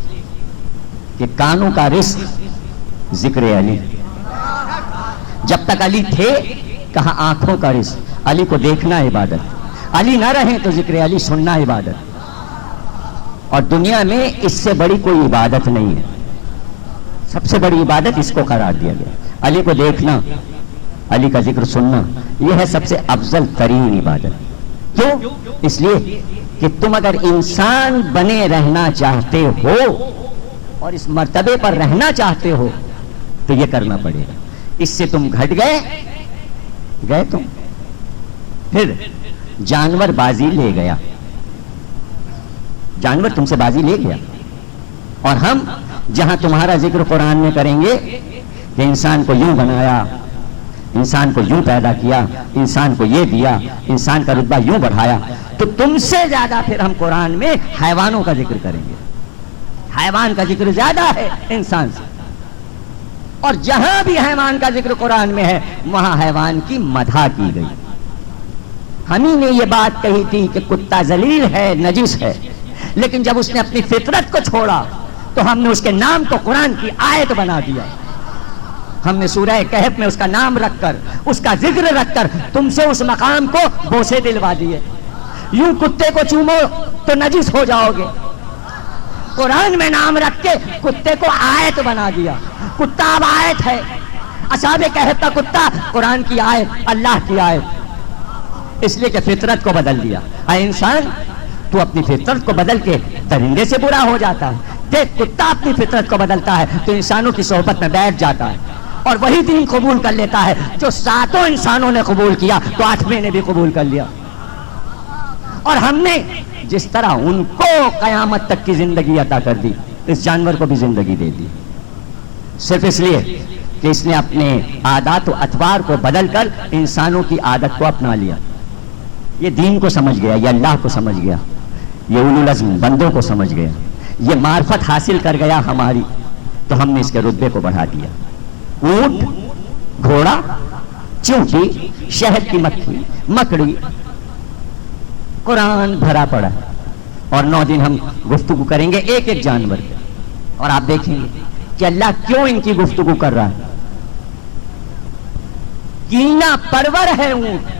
کہ کانوں کا رزق ذکر علی. جب تک علی تھے کہا آنکھوں کا رزق. علی کو دیکھنا عبادت، علی نہ رہیں تو ذکر علی سننا عبادت. اور دنیا میں اس سے بڑی کوئی عبادت نہیں ہے. سب سے بڑی عبادت اس کو قرار دیا گیا. علی کو دیکھنا، علی کا ذکر سننا، یہ ہے سب سے افضل ترین عبادت. کیوں؟ اس لیے کہ تم اگر انسان بنے رہنا چاہتے ہو اور اس مرتبے پر رہنا چاہتے ہو تو یہ کرنا پڑے گا. اس سے تم گھٹ گئے تم. پھر جانور بازی لے گیا، جانور تم سے بازی لے گیا. اور ہم جہاں تمہارا ذکر قرآن میں کریں گے کہ انسان کو یوں بنایا، انسان کو یوں پیدا کیا، انسان کو یہ دیا، انسان کا رتبہ یوں بڑھایا، تو تم سے زیادہ پھر ہم قرآن میں حیوانوں کا ذکر کریں گے. حیوان کا ذکر زیادہ ہے انسان سے. اور جہاں بھی حیوان کا ذکر قرآن میں ہے وہاں حیوان کی مدح کی گئی. ہم ہی نے یہ بات کہی تھی کہ کتا ذلیل ہے، نجس ہے، لیکن جب اس نے اپنی فطرت کو چھوڑا تو ہم نے اس کے نام کو قرآن کی آیت بنا دیا. ہم نے سورہ کہف میں اس کا نام رکھ کر، اس کا ذکر رکھ کر تم سے اس مقام کو بوسے دلوا دیے. یوں کتے کو چومو تو نجس ہو جاؤ گے، قرآن میں نام رکھ کے کتے کو آیت بنا دیا. کتا اب آیت ہے، اصحاب کہف کا کتا قرآن کی آیت، اللہ کی آیت، اس لیے کہ فطرت کو بدل دیا۔ اے انسان، تو اپنی فطرت کو بدل کے درندے سے برا ہو جاتا ہے۔ دیکھ، کتا اپنی فطرت کو بدلتا ہے تو انسانوں کی صحبت میں بیٹھ جاتا ہے اور وہی دین قبول کر لیتا ہے جو 7 انسانوں نے قبول کیا تو 8ویں نے بھی قبول کر لیا۔ اور ہم نے جس طرح ان کو قیامت تک کی زندگی عطا کر دی، اس جانور کو بھی زندگی دے دی، صرف اس لیے کہ اس نے اپنے عادات و اطوار کو بدل کر انسانوں کی عادت کو اپنا لیا۔ یہ دین کو سمجھ گیا، یہ اللہ کو سمجھ گیا، یہ اولو العزم بندوں کو سمجھ گیا، یہ معرفت حاصل کر گیا ہماری، تو ہم نے اس کے رتبے کو بڑھا دیا۔ اونٹ، گھوڑا، چونٹی، شہد کی مکھی، مکڑی، قرآن بھرا پڑا، اور 9 دن ہم گفتگو کریں گے ایک ایک جانور پہ، اور آپ دیکھیں گے کہ اللہ کیوں ان کی گفتگو کر رہا ہے۔ کینہ پرور ہے اونٹ،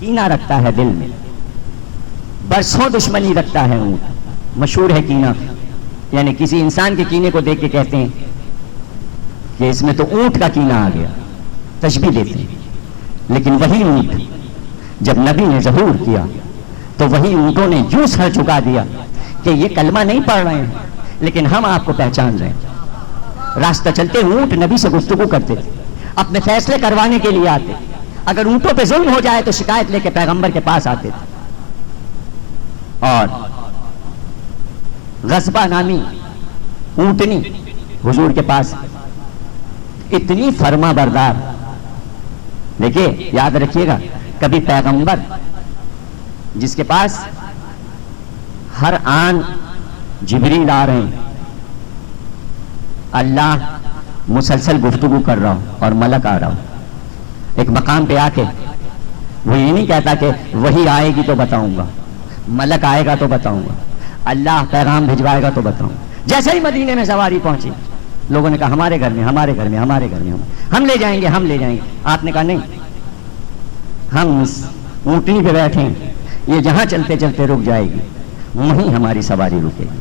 کینہ رکھتا ہے دل میں، برسوں دشمنی رکھتا ہے اونٹ۔ مشہور ہے کینہ، یعنی کسی انسان کے کینے کو دیکھ کے کہتے ہیں کہ اس میں تو اونٹ کا کینہ آ گیا، تشبیہ دیتے ہیں۔ لیکن وہی اونٹ جب نبی نے ظہور کیا تو وہی اونٹوں نے یوں سر جھکا دیا کہ یہ کلمہ نہیں پڑھ رہے ہیں لیکن ہم آپ کو پہچان رہے ہیں۔ راستہ چلتے اونٹ نبی سے گفتگو کرتے تھے، اپنے فیصلے کروانے کے لیے آتے، اگر اونٹوں پہ ظلم ہو جائے تو شکایت لے کے پیغمبر کے پاس آتے تھے۔ اور غصبہ نامی اونٹنی حضور کے پاس اتنی فرما بردار، دیکھیے یاد رکھیے گا، کبھی پیغمبر جس کے پاس ہر آن جبریل آ رہے ہیں، اللہ مسلسل گفتگو کر رہا ہوں اور ملک آ رہا ہوں، ایک مقام پہ آ کے وہ یہ نہیں کہتا کہ وہی آئے گی تو بتاؤں گا، ملک آئے گا تو بتاؤں گا، اللہ پیغام بھجوائے گا تو بتاؤں گا۔ جیسے ہی مدینے میں سواری پہنچی، لوگوں نے کہا ہمارے گھر میں، ہمارے گھر میں، ہمارے گھر میں، ہم لے جائیں گے، ہم لے جائیں گے۔ آپ نے کہا نہیں، ہم اونٹنی پہ بیٹھے ہیں، یہ جہاں چلتے چلتے رک جائے گی وہیں ہماری سواری رکے گی۔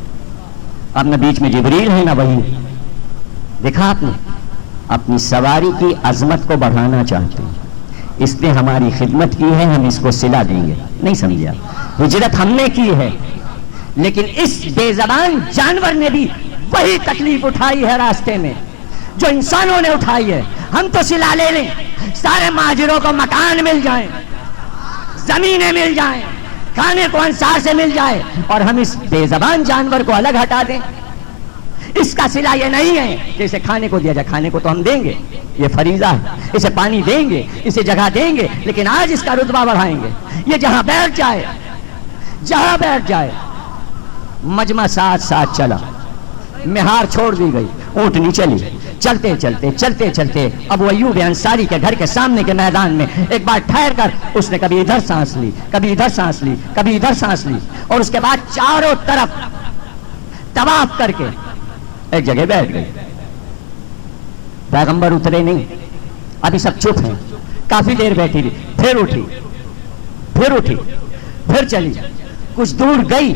اب نہ بیچ میں جبریل ہے نہ وہی۔ دیکھا آپ نے، اپنی سواری کی عظمت کو بڑھانا چاہتے ہیں، اس نے ہماری خدمت کی ہے، ہم اس کو صلہ دیں گے، نہیں سمجھا؟ ہجرت ہم نے کی ہے، لیکن اس بے زبان جانور نے بھی وہی تکلیف اٹھائی ہے راستے میں جو انسانوں نے اٹھائی ہے۔ ہم تو صلہ لے لیں، سارے مہاجروں کو مکان مل جائیں، زمینیں مل جائیں، کھانے کو انصار سے مل جائے، اور ہم اس بے زبان جانور کو الگ ہٹا دیں۔ اس کا صلہ یہ نہیں ہے کہ اسے کھانے کو دیا جائے، کھانے کو تو ہم دیں گے، یہ فریضہ ہے، اسے پانی دیں گے، اسے جگہ دیں گے، لیکن آج اس کا رتبہ بڑھائیں گے۔ یہ جہاں بیٹھ جائے، جہاں بیٹھ جائے۔ مجمع ساتھ ساتھ چلا، مہار چھوڑ دی گئی، اونٹنی چلی، چلتے چلتے چلتے چلتے ابو ایوب انصاری کے گھر کے سامنے کے میدان میں ایک بار ٹھہر کر اس نے کبھی ادھر سانس لی، کبھی ادھر سانس لی، کبھی ادھر سانس لی، اور اس کے بعد چاروں طرف طواف کر کے ایک جگہ بیٹھ گئی۔ پیغمبر اترے نہیں، ابھی سب چپ ہیں، کافی دیر بیٹھی رہی، پھر اٹھی، پھر اٹھی، پھر چلی، کچھ دور گئی،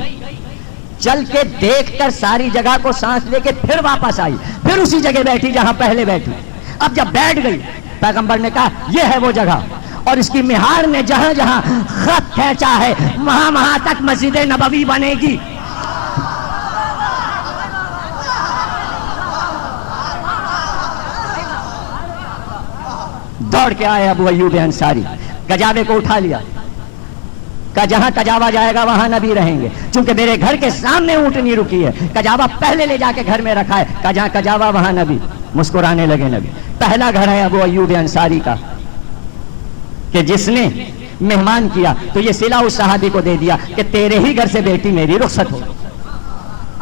چل کے دیکھ کر ساری جگہ کو سانس لے کے پھر واپس آئی، پھر اسی جگہ بیٹھی جہاں پہلے بیٹھی۔ اب جب بیٹھ گئی، پیغمبر نے کہا یہ ہے وہ جگہ، اور اس کی مہار نے جہاں جہاں خط کھینچا ہے وہاں وہاں تک مسجد نبوی بنے گی۔ دوڑ کے آئے ابو ایوب انصاری، کجاوے کو اٹھا لیا، کہ جہاں کجاوا جائے گا وہاں نبی رہیں گے، چونکہ میرے گھر کے سامنے اونٹنی رکی ہے، کجاوا پہلے لے جا کے گھر میں رکھا ہے، کہ جہاں کجاوا وہاں نبی۔ مسکرانے لگے نبی۔ پہلا گھر ہے ابو ایوب انصاری کا کہ جس نے مہمان کیا تو یہ صلہ اس صحابی کو دے دیا کہ تیرے ہی گھر سے بیٹی میری رخصت ہو۔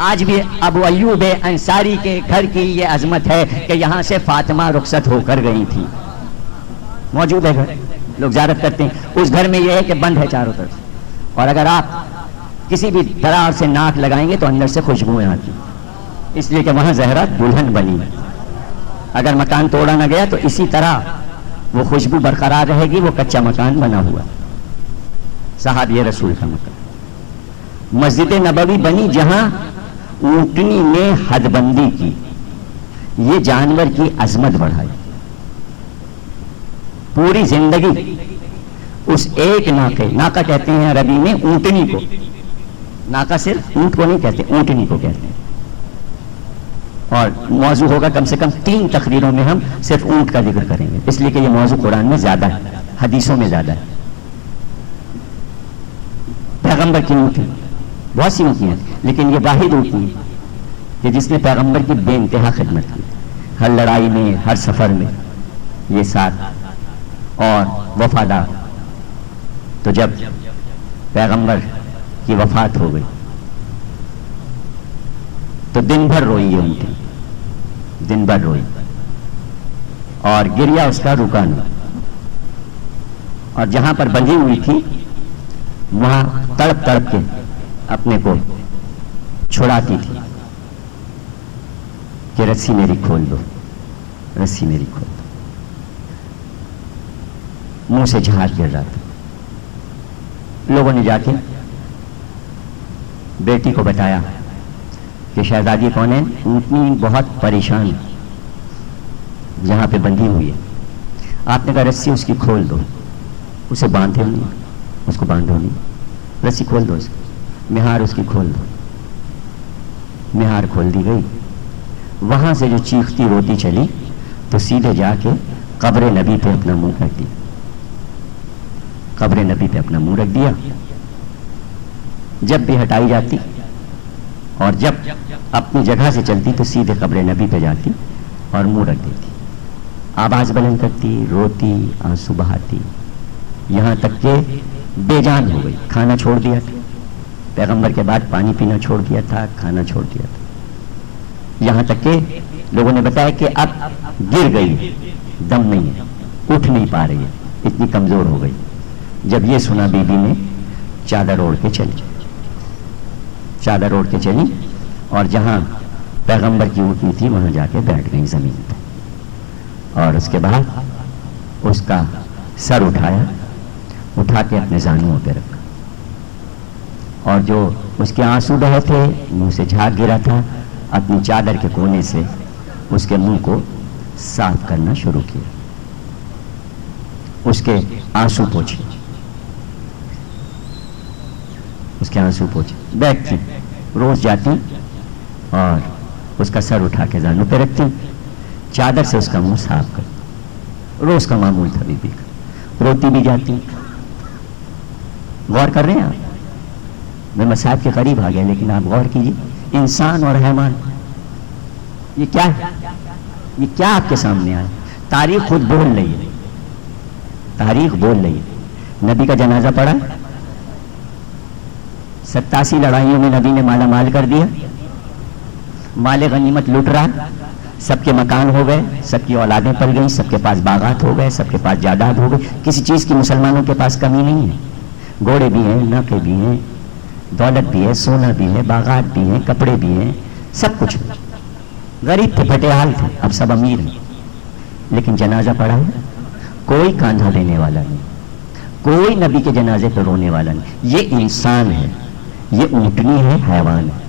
آج بھی ابو ایوب انصاری کے گھر کی یہ عظمت ہے کہ یہاں سے فاطمہ رخصت ہو کر گئی تھی، موجود ہے گھر، لوگ زیارت کرتے ہیں۔ اس گھر میں یہ ہے کہ بند ہے چاروں طرف، اور اگر آپ کسی بھی درار سے ناک لگائیں گے تو اندر سے خوشبوئیں آتی، اس لیے کہ وہاں زہرا دلہن بنی۔ اگر مکان توڑا نہ گیا تو اسی طرح وہ خوشبو برقرار رہے گی، وہ کچا مکان بنا ہوا۔ صحابی رسول کا مکان، مسجد نبوی بنی جہاں اونٹنی نے حد بندی کی، یہ جانور کی عظمت بڑھائی۔ پوری زندگی اس ایک ناکا کہتے ہیں عربی میں اونٹنی کو، ناکا صرف اونٹ کو نہیں کہتے، اونٹنی کو کہتے ہیں. اور موضوع ہوگا کم سے کم 3 تقریروں میں ہم صرف اونٹ کا ذکر کریں گے، اس لیے کہ یہ موضوع قرآن میں زیادہ ہے، حدیثوں میں زیادہ ہے. پیغمبر کی اونٹنی، بہت سی اونٹنیاں ہیں لیکن یہ واحد اونٹنی ہے کہ جس نے پیغمبر کی بے انتہا خدمت کی، ہر لڑائی میں، ہر سفر میں یہ ساتھ اور وفادار. تو جب پیغمبر کی وفات ہو گئی تو دن بھر روئی یہ اونٹنی، دن بھر روئی اور گریا اس کا رکا نہیں. اور جہاں پر بندھی ہوئی تھی وہاں تڑپ تڑپ کے اپنے کو چھڑاتی تھی کہ رسی میری کھول دو، رسی میری کھول دو. منہ سے جھاگ گر رہا تھا. لوگوں نے جا کے بیٹی کو بتایا کہ شہزادی کون ہے؟ اونٹنی بہت پریشان جہاں پہ بندھی ہوئی ہے. آپ نے کہا رسی اس کی کھول دو، اسے باندھے نہیں، اس کو باندھو نہیں، رسی کھول دو، اس کی مہار اس کی کھول دو. مہار کھول دی گئی. وہاں سے جو چیختی روتی چلی تو سیدھے جا کے قبر نبی پہ اپنا منہ رکھ دیا، قبر نبی پہ اپنا منہ رکھ دیا. جب بھی ہٹائی جاتی اور جب اپنی جگہ سے چلتی تو سیدھے قبر نبی پہ جاتی اور منہ رکھ دیتی. آواز بلند کرتی، روتی، آنسو بہاتی، یہاں تک کہ بے جان ہو گئی. کھانا چھوڑ دیا تھا پیغمبر کے بعد، پانی پینا چھوڑ دیا تھا، کھانا چھوڑ دیا تھا. یہاں تک کہ لوگوں نے بتایا کہ اب گر گئی، دم نہیں ہے، اٹھ نہیں پا رہی ہے، اتنی کمزور ہو گئی. جب یہ سنا بی بی نے چادر اوڑھ کے چلی، چادر اوڑھ کے چلی اور جہاں پیغمبر کی اونٹنی تھی وہاں جا کے بیٹھ گئی زمین پہ. اور اس کے بعد اس کا سر اٹھایا، اٹھا کے اپنے زانوؤں پہ رکھا اور جو اس کے آنسو بہے تھے، منہ سے جھاگ گرا تھا، اپنی چادر کے کونے سے اس کے منہ کو صاف کرنا شروع کیا، اس کے آنسو پوچھے، اس کے آنسو پوچھے. بیٹھتی، روز جاتی اور اس کا سر اٹھا کے زانوں پہ رکھتی، چادر سے اس کا منہ صاف کرتی. روز کا معمول تھا بی بی کا. روتی بھی جاتی. غور کر رہے ہیں آپ؟ میں مسائل کے قریب آ گیا لیکن آپ غور کیجیے، انسان اور حیوان یہ کیا ہے؟ یہ کیا آپ کے سامنے آیا؟ تاریخ خود بول رہی ہے، تاریخ بول رہی ہے. نبی کا جنازہ پڑا، 87 لڑائیوں میں نبی نے مالا مال کر دیا، مال غنیمت لوٹ رہا، سب کے مکان ہو گئے، سب کی اولادیں پل گئیں، سب کے پاس باغات ہو گئے، سب کے پاس جائیداد ہو گئی، کسی چیز کی مسلمانوں کے پاس کمی نہیں ہے. گھوڑے بھی ہیں، ناکے بھی ہیں، دولت بھی ہے، سونا بھی ہے، باغات بھی ہیں، کپڑے بھی ہیں، سب کچھ. غریب تھے، پھٹے حال تھے، اب سب امیر ہیں. لیکن جنازہ پڑا ہے، کوئی کاندھا دینے والا نہیں، کوئی نبی کے جنازے پہ رونے والا نہیں. یہ انسان ہے، یہ اونٹنی ہے، حیوان ہے،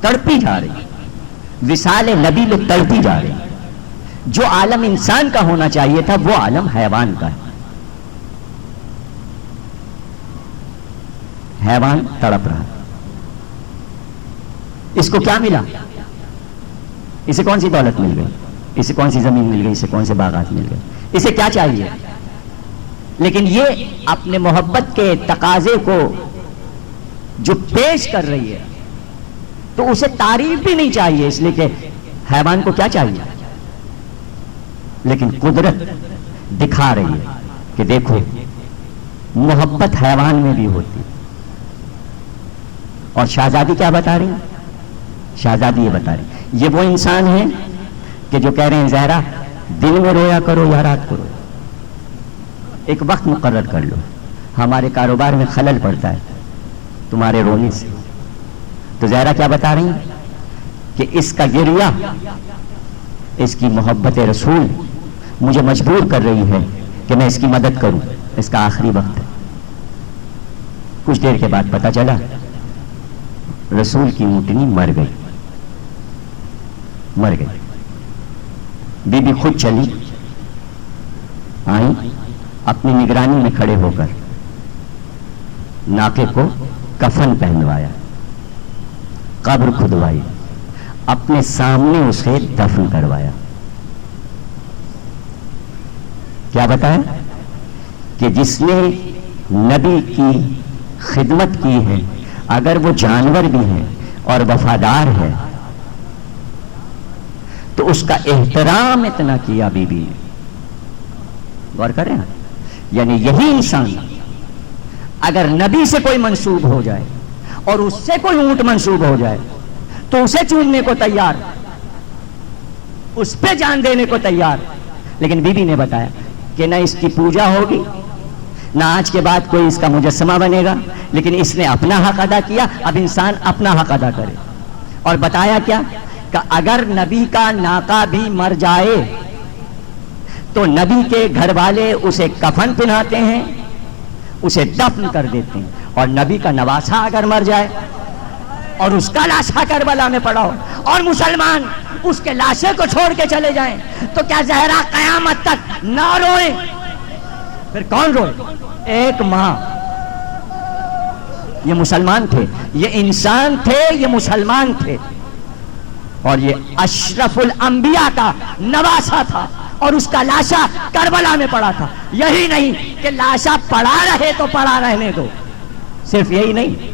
تڑپی جا رہی، وصال نبی میں تڑپی جا رہی. جو عالم انسان کا ہونا چاہیے تھا وہ عالم حیوان کا ہے. حیوان تڑپ رہا. اس کو کیا ملا؟ اسے کون سی دولت مل گئی؟ اسے کون سی زمین مل گئی؟ اسے کون سے باغات مل گئے؟ اسے کیا چاہیے؟ لیکن یہ اپنے محبت کے تقاضے کو جو پیش کر رہی ہے تو اسے تعریف بھی نہیں چاہیے، اس لیے کہ حیوان کو کیا چاہیے. لیکن قدرت دکھا رہی ہے کہ دیکھو محبت حیوان میں بھی ہوتی. اور شہزادی کیا بتا رہی ہے؟ شہزادی یہ بتا رہی یہ وہ انسان ہے کہ جو کہہ رہے ہیں زہرا دن میں رویا کرو یا رات کو رو، ایک وقت مقرر کر لو، ہمارے کاروبار میں خلل پڑتا ہے تمہارے رونے سے. تو زہرا کیا بتا رہی ہیں کہ اس کا گریہ، اس کی محبت رسول مجھے مجبور کر رہی ہے کہ میں اس کی مدد کروں، اس کا آخری وقت ہے. کچھ دیر کے بعد پتہ چلا رسول کی اونٹنی مر گئی، مر گئی. بی بی خود چلی آئیں اپنی نگرانی میں کھڑے ہو کر ناقے کو کفن پہنوایا، قبر کھدوائی، اپنے سامنے اسے دفن کروایا۔ کیا بتایا کہ جس نے نبی کی خدمت کی ہے، اگر وہ جانور بھی ہے اور وفادار ہے، تو اس کا احترام اتنا کیا بی بی نے۔ غور کریں، یعنی یہی انسان اگر نبی سے کوئی منسوب ہو جائے اور اس سے کوئی اونٹ منسوب ہو جائے تو اسے چوننے کو تیار، اس پہ جان دینے کو تیار، لیکن بی بی نے بتایا کہ نہ اس کی پوجا ہوگی، نہ آج کے بعد کوئی اس کا مجسمہ بنے گا، لیکن اس نے اپنا حق ادا کیا، اب انسان اپنا حق ادا کرے۔ اور بتایا کیا کہ اگر نبی کا ناقہ بھی مر جائے تو نبی کے گھر والے اسے کفن پہناتے ہیں، اسے دفن کر دیتے ہیں، اور نبی کا نواسہ اگر مر جائے اور اس کا لاشا کربلا میں پڑا ہو اور مسلمان اس کے لاشے کو چھوڑ کے چلے جائیں تو کیا زہرا قیامت تک نہ روئے؟ پھر کون روئے؟ ایک ماں۔ یہ مسلمان تھے، یہ انسان تھے، یہ مسلمان تھے، اور یہ اشرف الانبیاء کا نواسہ تھا، اور اس کا لاشا کربلا میں پڑا تھا۔ یہی نہیں کہ لاشا پڑا رہے تو پڑا رہنے دو، صرف یہی نہیں،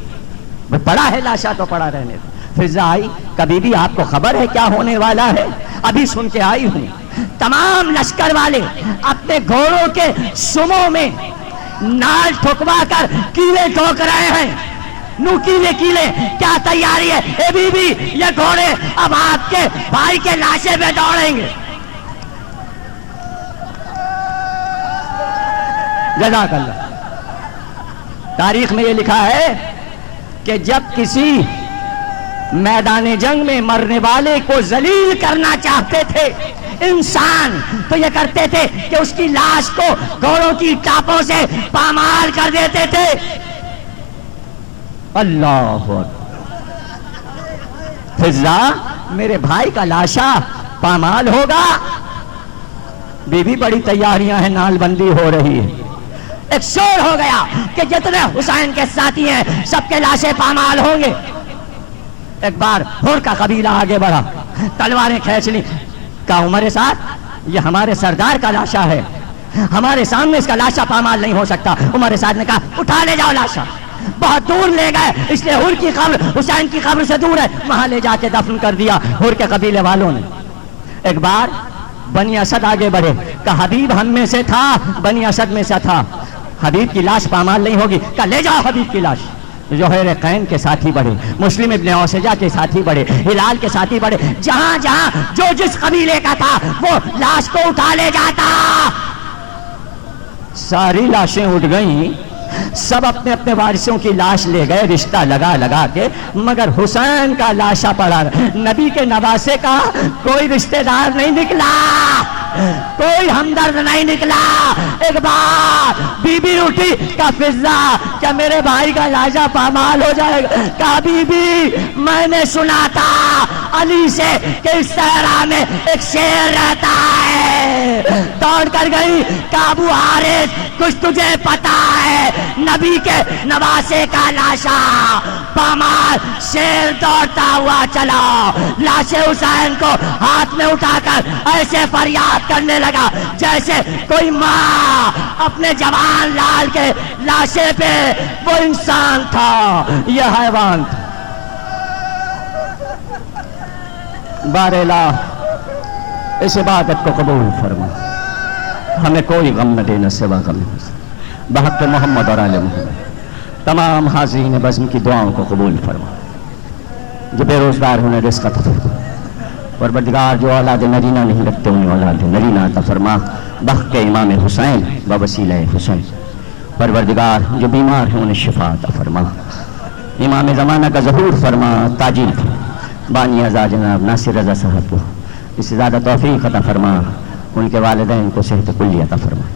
پڑا ہے لاشا تو پڑا رہنے دو۔ فضا آئی، کبھی بھی آپ کو خبر ہے کیا ہونے والا ہے؟ ابھی سن کے آئی ہوں، تمام لشکر والے اپنے گھوڑوں کے سموں میں نال ٹھکوا کر کیلے ٹھوک رہے ہیں۔ نو کیلے کیلے، کیا تیاری ہے؟ اے بی بی، یہ گھوڑے اب آپ کے بھائی کے لاشے پہ دوڑیں گے۔ جزاک اللہ۔ تاریخ میں یہ لکھا ہے کہ جب کسی میدان جنگ میں مرنے والے کو ذلیل کرنا چاہتے تھے انسان، تو یہ کرتے تھے کہ اس کی لاش کو گھوڑوں کی ٹاپوں سے پامال کر دیتے تھے۔ اللہ اکبر۔ فضا، میرے بھائی کا لاشا پامال ہوگا؟ بی بی بڑی تیاریاں ہیں، نال بندی ہو رہی ہے۔ ایک شور ہو گیا کہ جتنے حسین کے ساتھی ہیں سب کے لاشیں پامال ہوں گے۔ ایک بار ہور کا قبیلہ آگے بڑھا، تلواریں کھینچ لی، کہا عمر سعد، یہ ہمارے سردار کا لاشا ہے، ہمارے سامنے اس کا لاشا پامال نہیں ہو سکتا۔ عمر سعد نے کہا اٹھا لے جاؤ لاشا۔ بہت دور لے گئے، اس لیے ہور کی قبر حسین کی قبر سے دور ہے، وہاں لے جا کے دفن کر دیا ہور کے قبیلے والوں نے۔ ایک بار بنی اسد آگے بڑھے، کہا حبیب ہم میں سے تھا، بنی اسد میں سے تھا، حبیب کی لاش پامال نہیں ہوگی، کہا لے جاؤ حبیب کی لاش۔ زہیر قین کے ساتھی بڑھے، مسلم ابن اوسجہ کے ساتھی بڑھے، ہلال کے ساتھی بڑھے، جہاں جہاں جو جس قبیلے کا تھا وہ لاش کو اٹھا لے جاتا۔ ساری لاشیں اٹھ گئیں، سب اپنے اپنے وارثوں کی لاش لے گئے رشتہ لگا لگا کے، مگر حسین کا لاشا پڑا، نبی کے نواسے کا کوئی رشتہ دار نہیں نکلا، کوئی ہمدرد نہیں نکلا۔ ایک بار بی بی اٹھی، کہا فضا، کیا میرے بھائی کا لاشا پامال ہو جائے گا؟ کہا بی بی، میں نے سنا تھا علی سے کہ اس صحرا میں ایک شیر رہتا ہے۔ دوڑ کر گئی، کہا ابو حارث، کچھ تجھے پتا ہے؟ نبی کے نواسے کا لاشا پامال۔ شیر دوڑتا ہوا چلا، لاش حسین کو ہاتھ میں اٹھا کر ایسے فریاد کرنے لگا جیسے کوئی ماں اپنے جوان لال کے لاشے پہ۔ وہ انسان تھا، یہ حیوان تھا۔ بار الہ اس عبادت کو قبول فرما، ہمیں کوئی غم نہ دینا سوا غم بحق محمد اور آل محمد۔ تمام حاضرین بزم کی دعاؤں کو قبول فرما۔ جو بے روزگار انہیں رزق عطا فرما، پروردگار جو اولاد نرینہ نہیں رکھتے انہیں اولاد نرینہ عطا فرما بحق امام حسین و وسیلہ حسین۔ پروردگار جو بیمار ہیں انہیں شفا عطا فرما، امام زمانہ کا ظہور فرما، تاجیل فرما۔ بانی ازا جناب ناصر رضا صاحب کو اس سے زیادہ توفیق عطا فرما، ان کے والدین کو صحت کلی عطا فرما۔